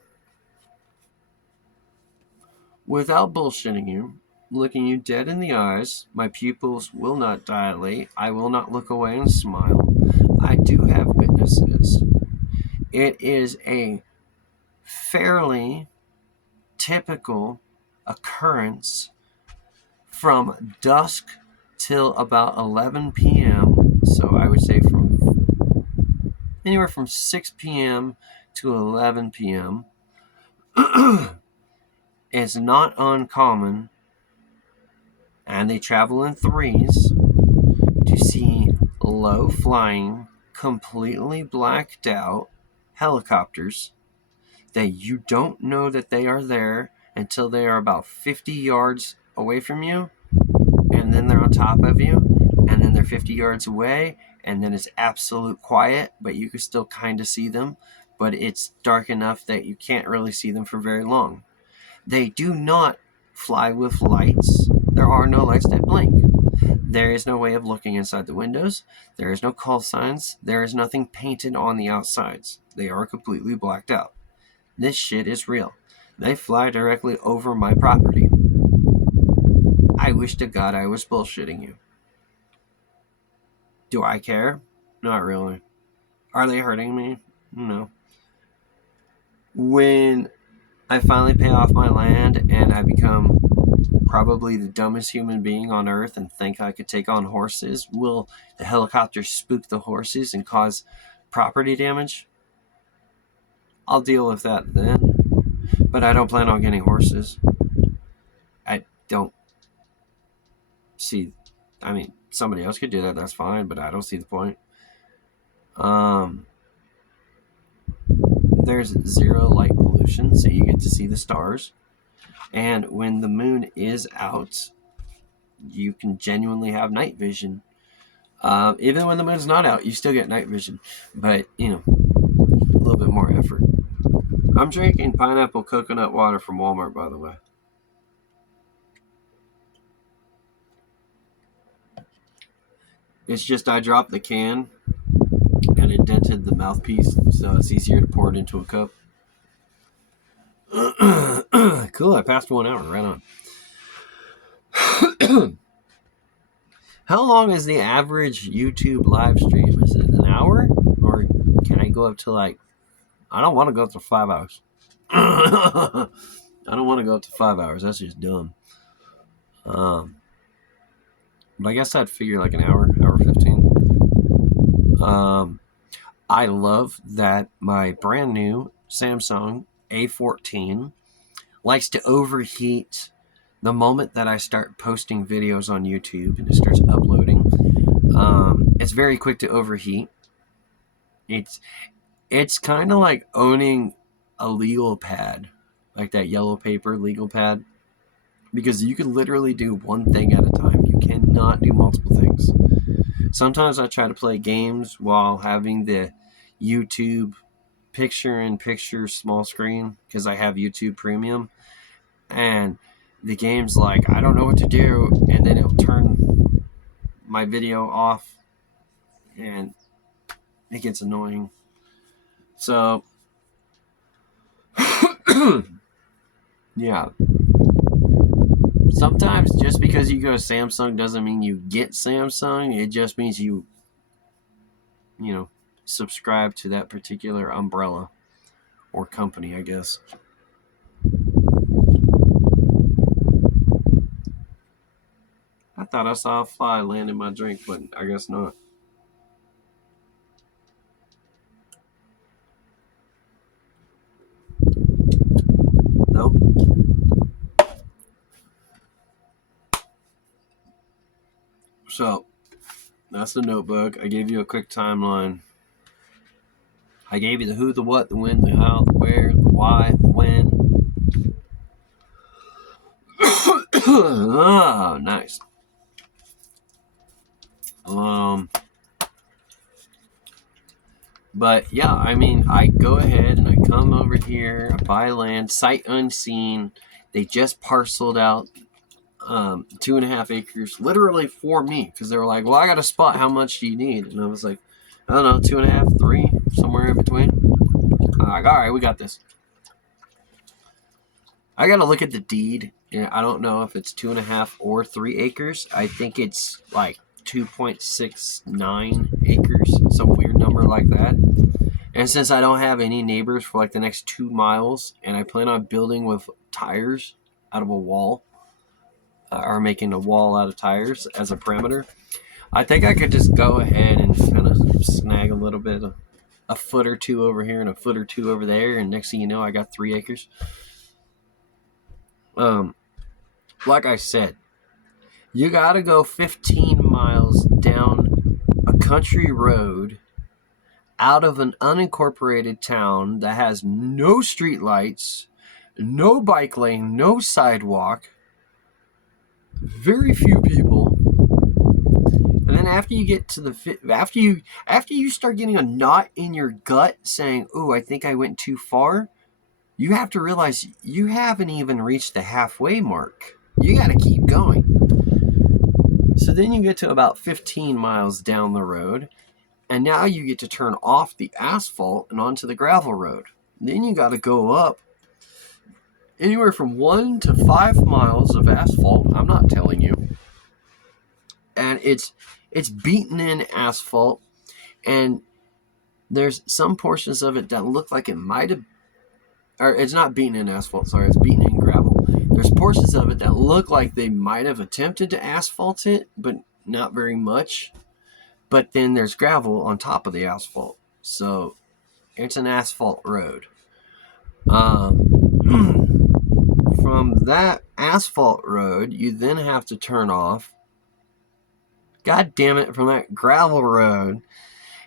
Without bullshitting you, looking you dead in the eyes, my pupils will not dilate. I will not look away and smile. I do have witnesses. It is a fairly typical occurrence from dusk till about 11 p.m. So I would say from anywhere from 6 p.m. to 11 p.m. It's not uncommon, and they travel in threes, to see low-flying, completely blacked out helicopters that you don't know that they are there until they are about 50 yards away from you, and then they're on top of you, and then they're 50 yards away, and then it's absolute quiet, but you can still kind of see them, but it's dark enough that you can't really see them for very long. They do not fly with lights. There are no lights that blink. There is no way of looking inside the windows. There is no call signs. There is nothing painted on the outsides. They are completely blacked out. This shit is real. They fly directly over my property. I wish to God I was bullshitting you. Do I care? Not really. Are they hurting me? No. When I finally pay off my land and I become probably the dumbest human being on earth and think I could take on horses, will the helicopters spook the horses and cause property damage? I'll deal with that then. But I don't plan on getting horses. I don't see... I mean, somebody else could do that, that's fine, but I don't see the point. There's zero light pollution, so you get to see the stars. And when the moon is out, you can genuinely have night vision. Even when the moon's not out, you still get night vision. But, you know, a little bit more effort. I'm drinking pineapple coconut water from Walmart, by the way. It's just I dropped the can and it dented the mouthpiece, so it's easier to pour it into a cup. Cool, I passed 1 hour, right on. How long is the average YouTube live stream? Is it an hour? Or can I go up to I don't want to go up to 5 hours. I don't want to go up to 5 hours. That's just dumb. But I guess I'd figure an hour 15. I love that my brand new Samsung A14 likes to overheat the moment that I start posting videos on YouTube and it starts uploading. It's very quick to overheat. It's kind of like owning a legal pad, like that yellow paper legal pad, because you can literally do one thing at a time. You cannot do multiple things. Sometimes I try to play games while having the YouTube picture-in-picture small screen because I have YouTube Premium, and the game's like, I don't know what to do, and then it'll turn my video off, and it gets annoying. So, yeah. Sometimes just because you go to Samsung doesn't mean you get Samsung. It just means you subscribe to that particular umbrella or company, I guess. I thought I saw a fly land in my drink, but I guess not. Nope. So, that's the notebook. I gave you a quick timeline. I gave you the who, the what, the when, the how, the where, the why, the when. Oh, nice. But yeah, I mean, I go ahead and I come over here, I buy land, sight unseen. They just parceled out 2.5 acres, literally for me, because they were like, well, I got a spot, how much do you need? And I was like, I don't know, 2.5, 3, somewhere in between. I'm like, all right, we got this. I got to look at the deed. I don't know if it's 2.5 or 3 acres. I think it's 2.69 acres, some weird number like that. And since I don't have any neighbors for the next 2 miles, and I plan on building with tires out of a wall, are making a wall out of tires as a perimeter. I think I could just go ahead and kind of snag a little bit, a foot or two over here and a foot or two over there, and next thing you know, I got 3 acres. Like I said, you gotta go 15 miles down a country road out of an unincorporated town that has no street lights, no bike lane, no sidewalk, very few people. And then after you get to the after you start getting a knot in your gut saying, "Oh, I think I went too far," you have to realize you haven't even reached the halfway mark. You got to keep going. So then you get to about 15 miles down the road, and now you get to turn off the asphalt and onto the gravel road. Then you got to go up anywhere from 1 to 5 miles of asphalt. I'm not telling you. And it's beaten in asphalt, and there's some portions of it that look like it might have, or it's not beaten in asphalt, sorry, it's beaten in gravel. There's portions of it that look like they might have attempted to asphalt it, but not very much. But then there's gravel on top of the asphalt. So it's an asphalt road. From that asphalt road, you then have to turn off. God damn it, from that gravel road,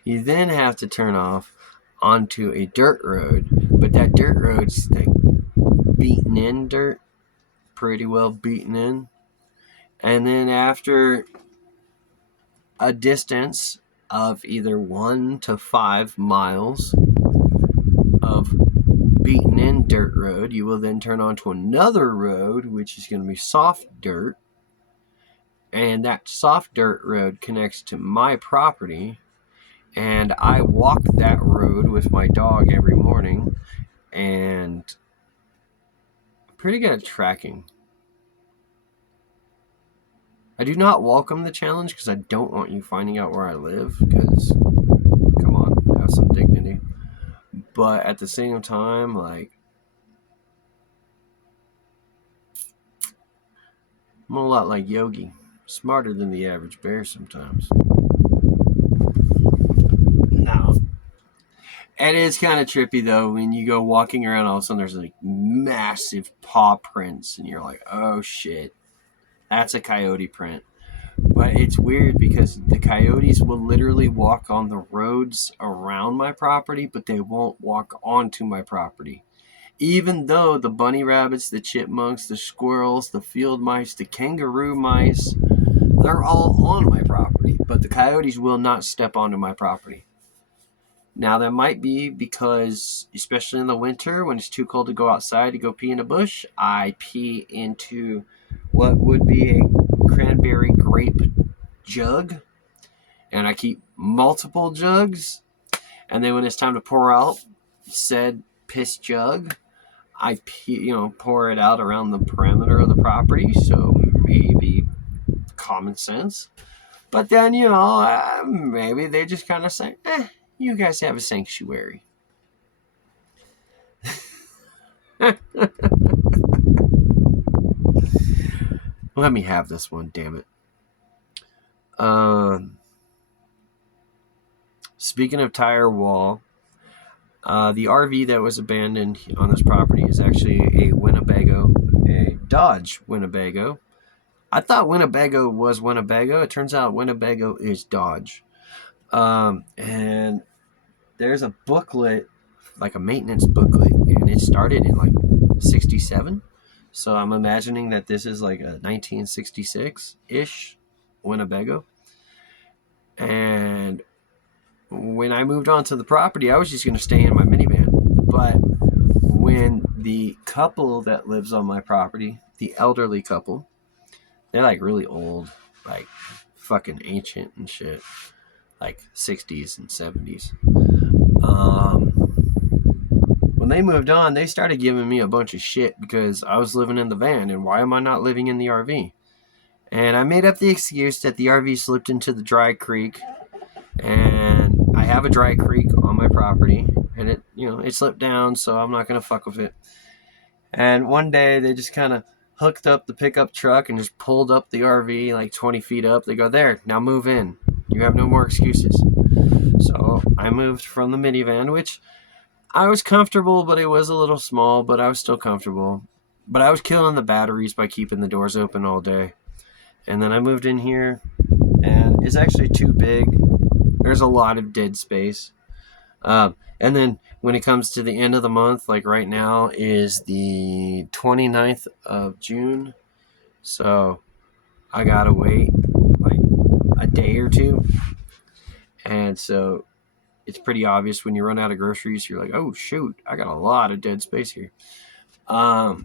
you then have to turn off onto a dirt road. But that dirt road's like beaten in dirt, pretty well beaten in. And then after a distance of either 1 to 5 miles of beaten in dirt road, you will then turn onto another road, which is going to be soft dirt. And that soft dirt road connects to my property. And I walk that road with my dog every morning. And I'm pretty good at tracking. I do not welcome the challenge because I don't want you finding out where I live. Because, come on, have some dignity. But at the same time, like, I'm a lot like Yogi. Smarter than the average bear sometimes. No. And it's kind of trippy, though, when you go walking around, all of a sudden there's like massive paw prints, and you're like, oh shit, that's a coyote print. But it's weird because the coyotes will literally walk on the roads around my property, but they won't walk onto my property. Even though the bunny rabbits, the chipmunks, the squirrels, the field mice, the kangaroo mice, they're all on my property, but the coyotes will not step onto my property. Now, that might be because, especially in the winter, when it's too cold to go outside to go pee in a bush, I pee into what would be a cranberry grape jug, and I keep multiple jugs, and then when it's time to pour out said piss jug, I pour it out around the perimeter of the property, so maybe common sense. But then, maybe they just kind of say, you guys have a sanctuary. Let me have this one, damn it. Speaking of tire wall, the RV that was abandoned on this property is actually a Dodge Winnebago. I thought Winnebago was Winnebago. It turns out Winnebago is Dodge. And there's a booklet, like a maintenance booklet, and it started in like 67. So I'm imagining that this is like a 1966-ish Winnebago. And when I moved onto the property, I was just going to stay in my minivan. But when the couple that lives on my property, the elderly couple, they're like really old, like fucking ancient and shit, like 60s and 70s. When they moved on, they started giving me a bunch of shit because I was living in the van, and why am I not living in the RV? And I made up the excuse that the RV slipped into the dry creek, and I have a dry creek on my property, and it slipped down, so I'm not gonna fuck with it. And one day they just kind of hooked up the pickup truck and just pulled up the RV like 20 feet up. They go, there, now move in. You have no more excuses. So I moved from the minivan, which I was comfortable, but it was a little small, but I was still comfortable. But I was killing the batteries by keeping the doors open all day. And then I moved in here, and it's actually too big. There's a lot of dead space. And then when it comes to the end of the month, like right now is the 29th of June. So I gotta wait like a day or two. And so it's pretty obvious when you run out of groceries, you're like, oh shoot, I got a lot of dead space here. But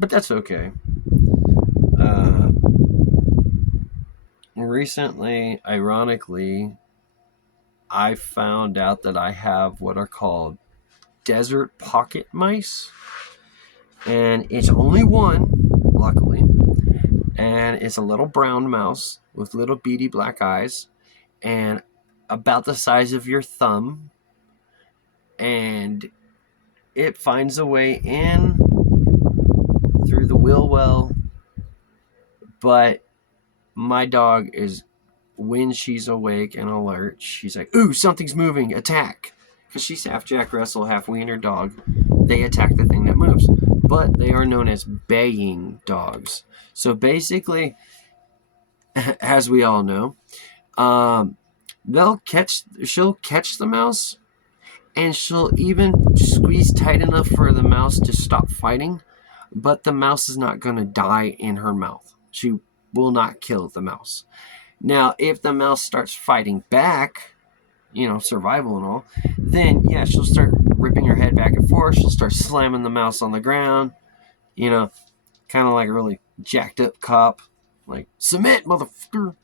that's okay. Recently, ironically, I found out that I have what are called desert pocket mice. And it's only one, luckily. And it's a little brown mouse with little beady black eyes and about the size of your thumb. And it finds a way in through the wheel well. But my dog is, when she's awake and alert, she's like, ooh, something's moving, attack. Because she's half Jack Russell, half Wiener dog. They attack the thing that moves. But they are known as baying dogs. So basically, as we all know, she'll catch the mouse, and she'll even squeeze tight enough for the mouse to stop fighting, but the mouse is not going to die in her mouth. She will not kill the mouse. Now, if the mouse starts fighting back, survival and all, then yeah, she'll start ripping her head back and forth. She'll start slamming the mouse on the ground, kind of like a really jacked up cop, like, submit, motherfucker.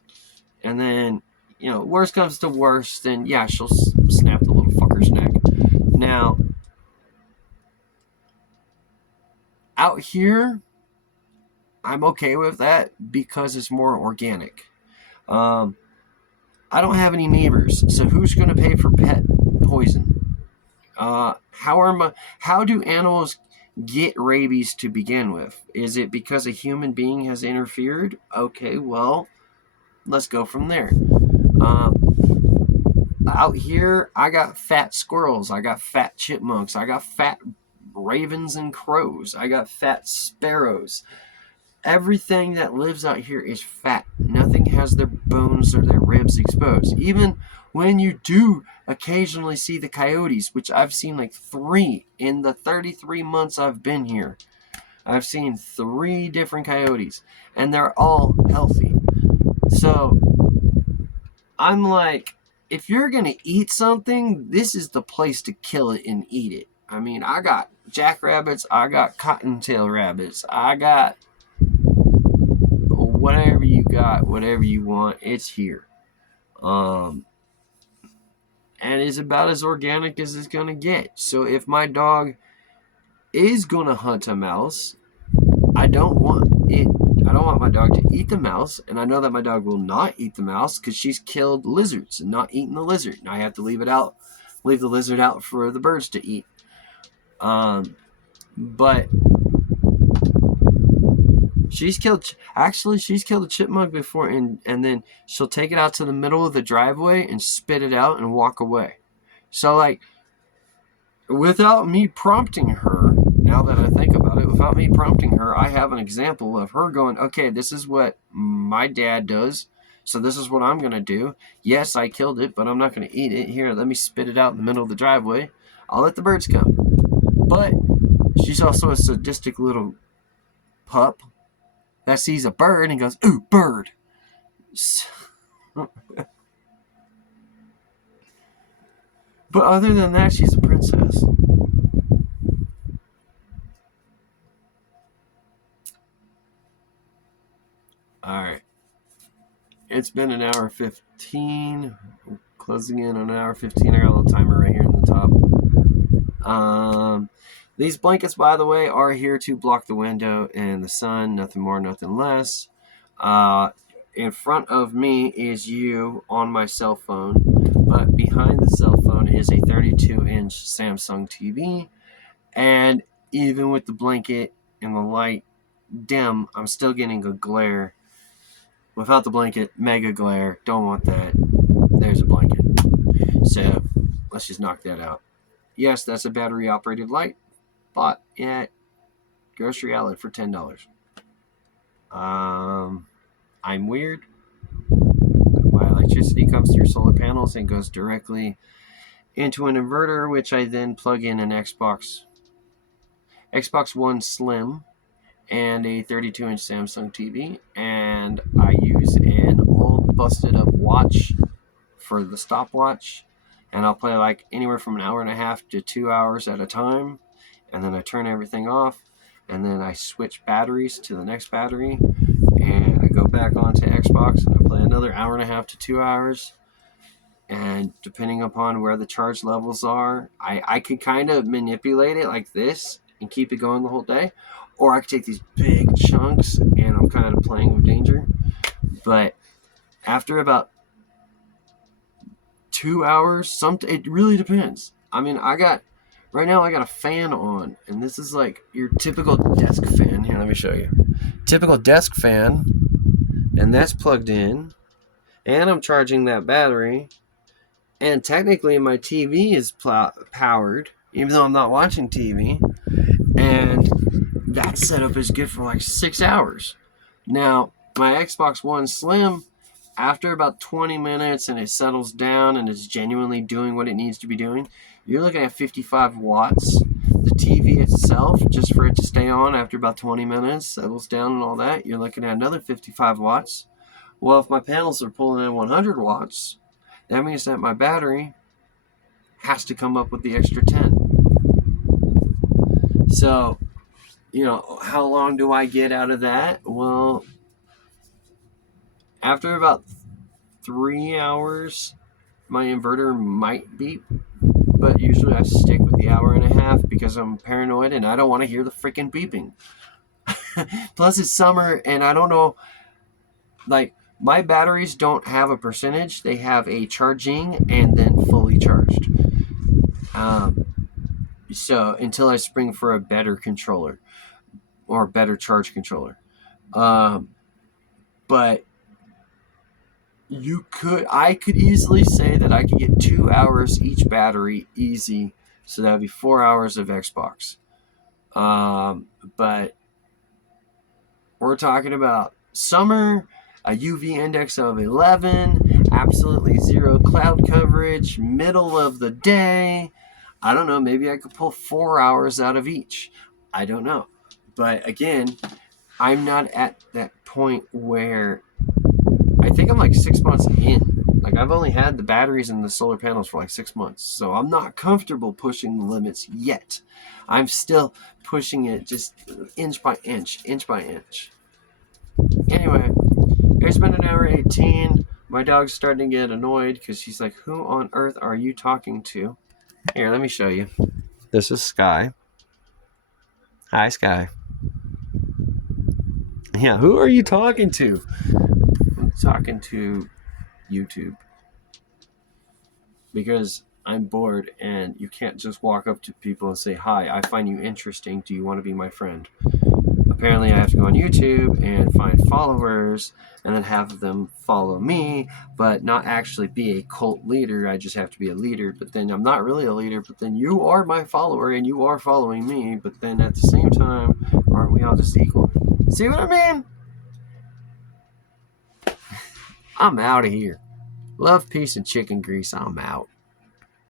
And then, worst comes to worst, then yeah, she'll snap the little fucker's neck. Now, out here, I'm okay with that because it's more organic. I don't have any neighbors, so who's going to pay for pet poison? How do animals get rabies to begin with? Is it because a human being has interfered? Okay, well, let's go from there. Out here, I got fat squirrels, I got fat chipmunks, I got fat ravens and crows, I got fat sparrows. Everything that lives out here is fat. Nothing has their bones or their ribs exposed. Even when you do occasionally see the coyotes, which I've seen like 3 in the 33 months I've been here. I've seen 3 different coyotes, and they're all healthy. So I'm like, if you're going to eat something, this is the place to kill it and eat it. I mean, I got jackrabbits, I got cottontail rabbits, I got whatever you got, whatever you want, it's here. And it's about as organic as it's going to get. So if my dog is going to hunt a mouse, I don't want my dog to eat the mouse, and I know that my dog will not eat the mouse because she's killed lizards and not eaten the lizard. And I have to leave the lizard out for the birds to eat. But she's killed a chipmunk before, and then she'll take it out to the middle of the driveway and spit it out and walk away. So, like, without me prompting her, now that I think about it, without me prompting her, I have an example of her going, okay, this is what my dad does, so this is what I'm going to do. Yes, I killed it, but I'm not going to eat it. Here, let me spit it out in the middle of the driveway. I'll let the birds come. But she's also a sadistic little pup that sees a bird and goes, ooh, bird. But other than that, she's a princess. Alright. It's been an hour 15. Closing in on an hour 15. I got a little timer right here in the top. These blankets, by the way, are here to block the window and the sun. Nothing more, nothing less. In front of me is you on my cell phone, but behind the cell phone is a 32-inch Samsung TV. And even with the blanket, and the light dim, I'm still getting a glare. Without the blanket, mega glare. Don't want that. There's a blanket. So let's just knock that out. Yes, that's a battery operated light. Bought at grocery outlet for $10. I'm weird. My electricity comes through solar panels and goes directly into an inverter, which I then plug in an Xbox One Slim and a 32-inch Samsung TV, and I use an old busted up watch for the stopwatch, and I'll play like anywhere from an hour and a half to 2 hours at a time, and then I turn everything off, and then I switch batteries to the next battery, and I go back onto Xbox and I play another hour and a half to 2 hours. And depending upon where the charge levels are, I could kind of manipulate it like this and keep it going the whole day. Or I could take these big chunks and I'm kind of playing with danger. But after about 2 hours, it really depends. I mean, right now I got a fan on, and this is like your typical desk fan. Here, let me show you. Typical desk fan, and that's plugged in, and I'm charging that battery. And technically, my TV is powered, even though I'm not watching TV. And that setup is good for like 6 hours. Now, my Xbox One Slim, after about 20 minutes and it settles down and it's genuinely doing what it needs to be doing, you're looking at 55 watts. The TV itself, just for it to stay on after about 20 minutes, settles down and all that, you're looking at another 55 watts. Well, if my panels are pulling in 100 watts, that means that my battery has to come up with the extra 10. So, how long do I get out of that? Well, after about 3 hours, my inverter might beep, but usually I stick with the hour and a half because I'm paranoid and I don't want to hear the freaking beeping. Plus, it's summer and I don't know, like, my batteries don't have a percentage. They have a charging and then fully charged. So until I spring for a better controller or a better charge controller. But I could easily say that I could get 2 hours each battery easy. So that would be 4 hours of Xbox. But we're talking about summer, a UV index of 11, absolutely zero cloud coverage, middle of the day. I don't know, maybe I could pull 4 hours out of each. I don't know. But again, I'm not at that point where I think I'm like 6 months in. Like, I've only had the batteries and the solar panels for like 6 months. So I'm not comfortable pushing the limits yet. I'm still pushing it just inch by inch. Anyway, it's been an hour 18. My dog's starting to get annoyed because she's like, who on earth are you talking to? Here, let me show you. This is Sky. Hi, Sky. Yeah, who are you talking to? I'm talking to YouTube. Because I'm bored and you can't just walk up to people and say, hi, I find you interesting. Do you want to be my friend? Apparently I have to go on YouTube and find followers and then have them follow me, but not actually be a cult leader. I just have to be a leader, but then I'm not really a leader, but then you are my follower and you are following me, but then at the same time, aren't we all just equal? See what I mean? I'm out of here. Love, peace, and chicken grease. I'm out.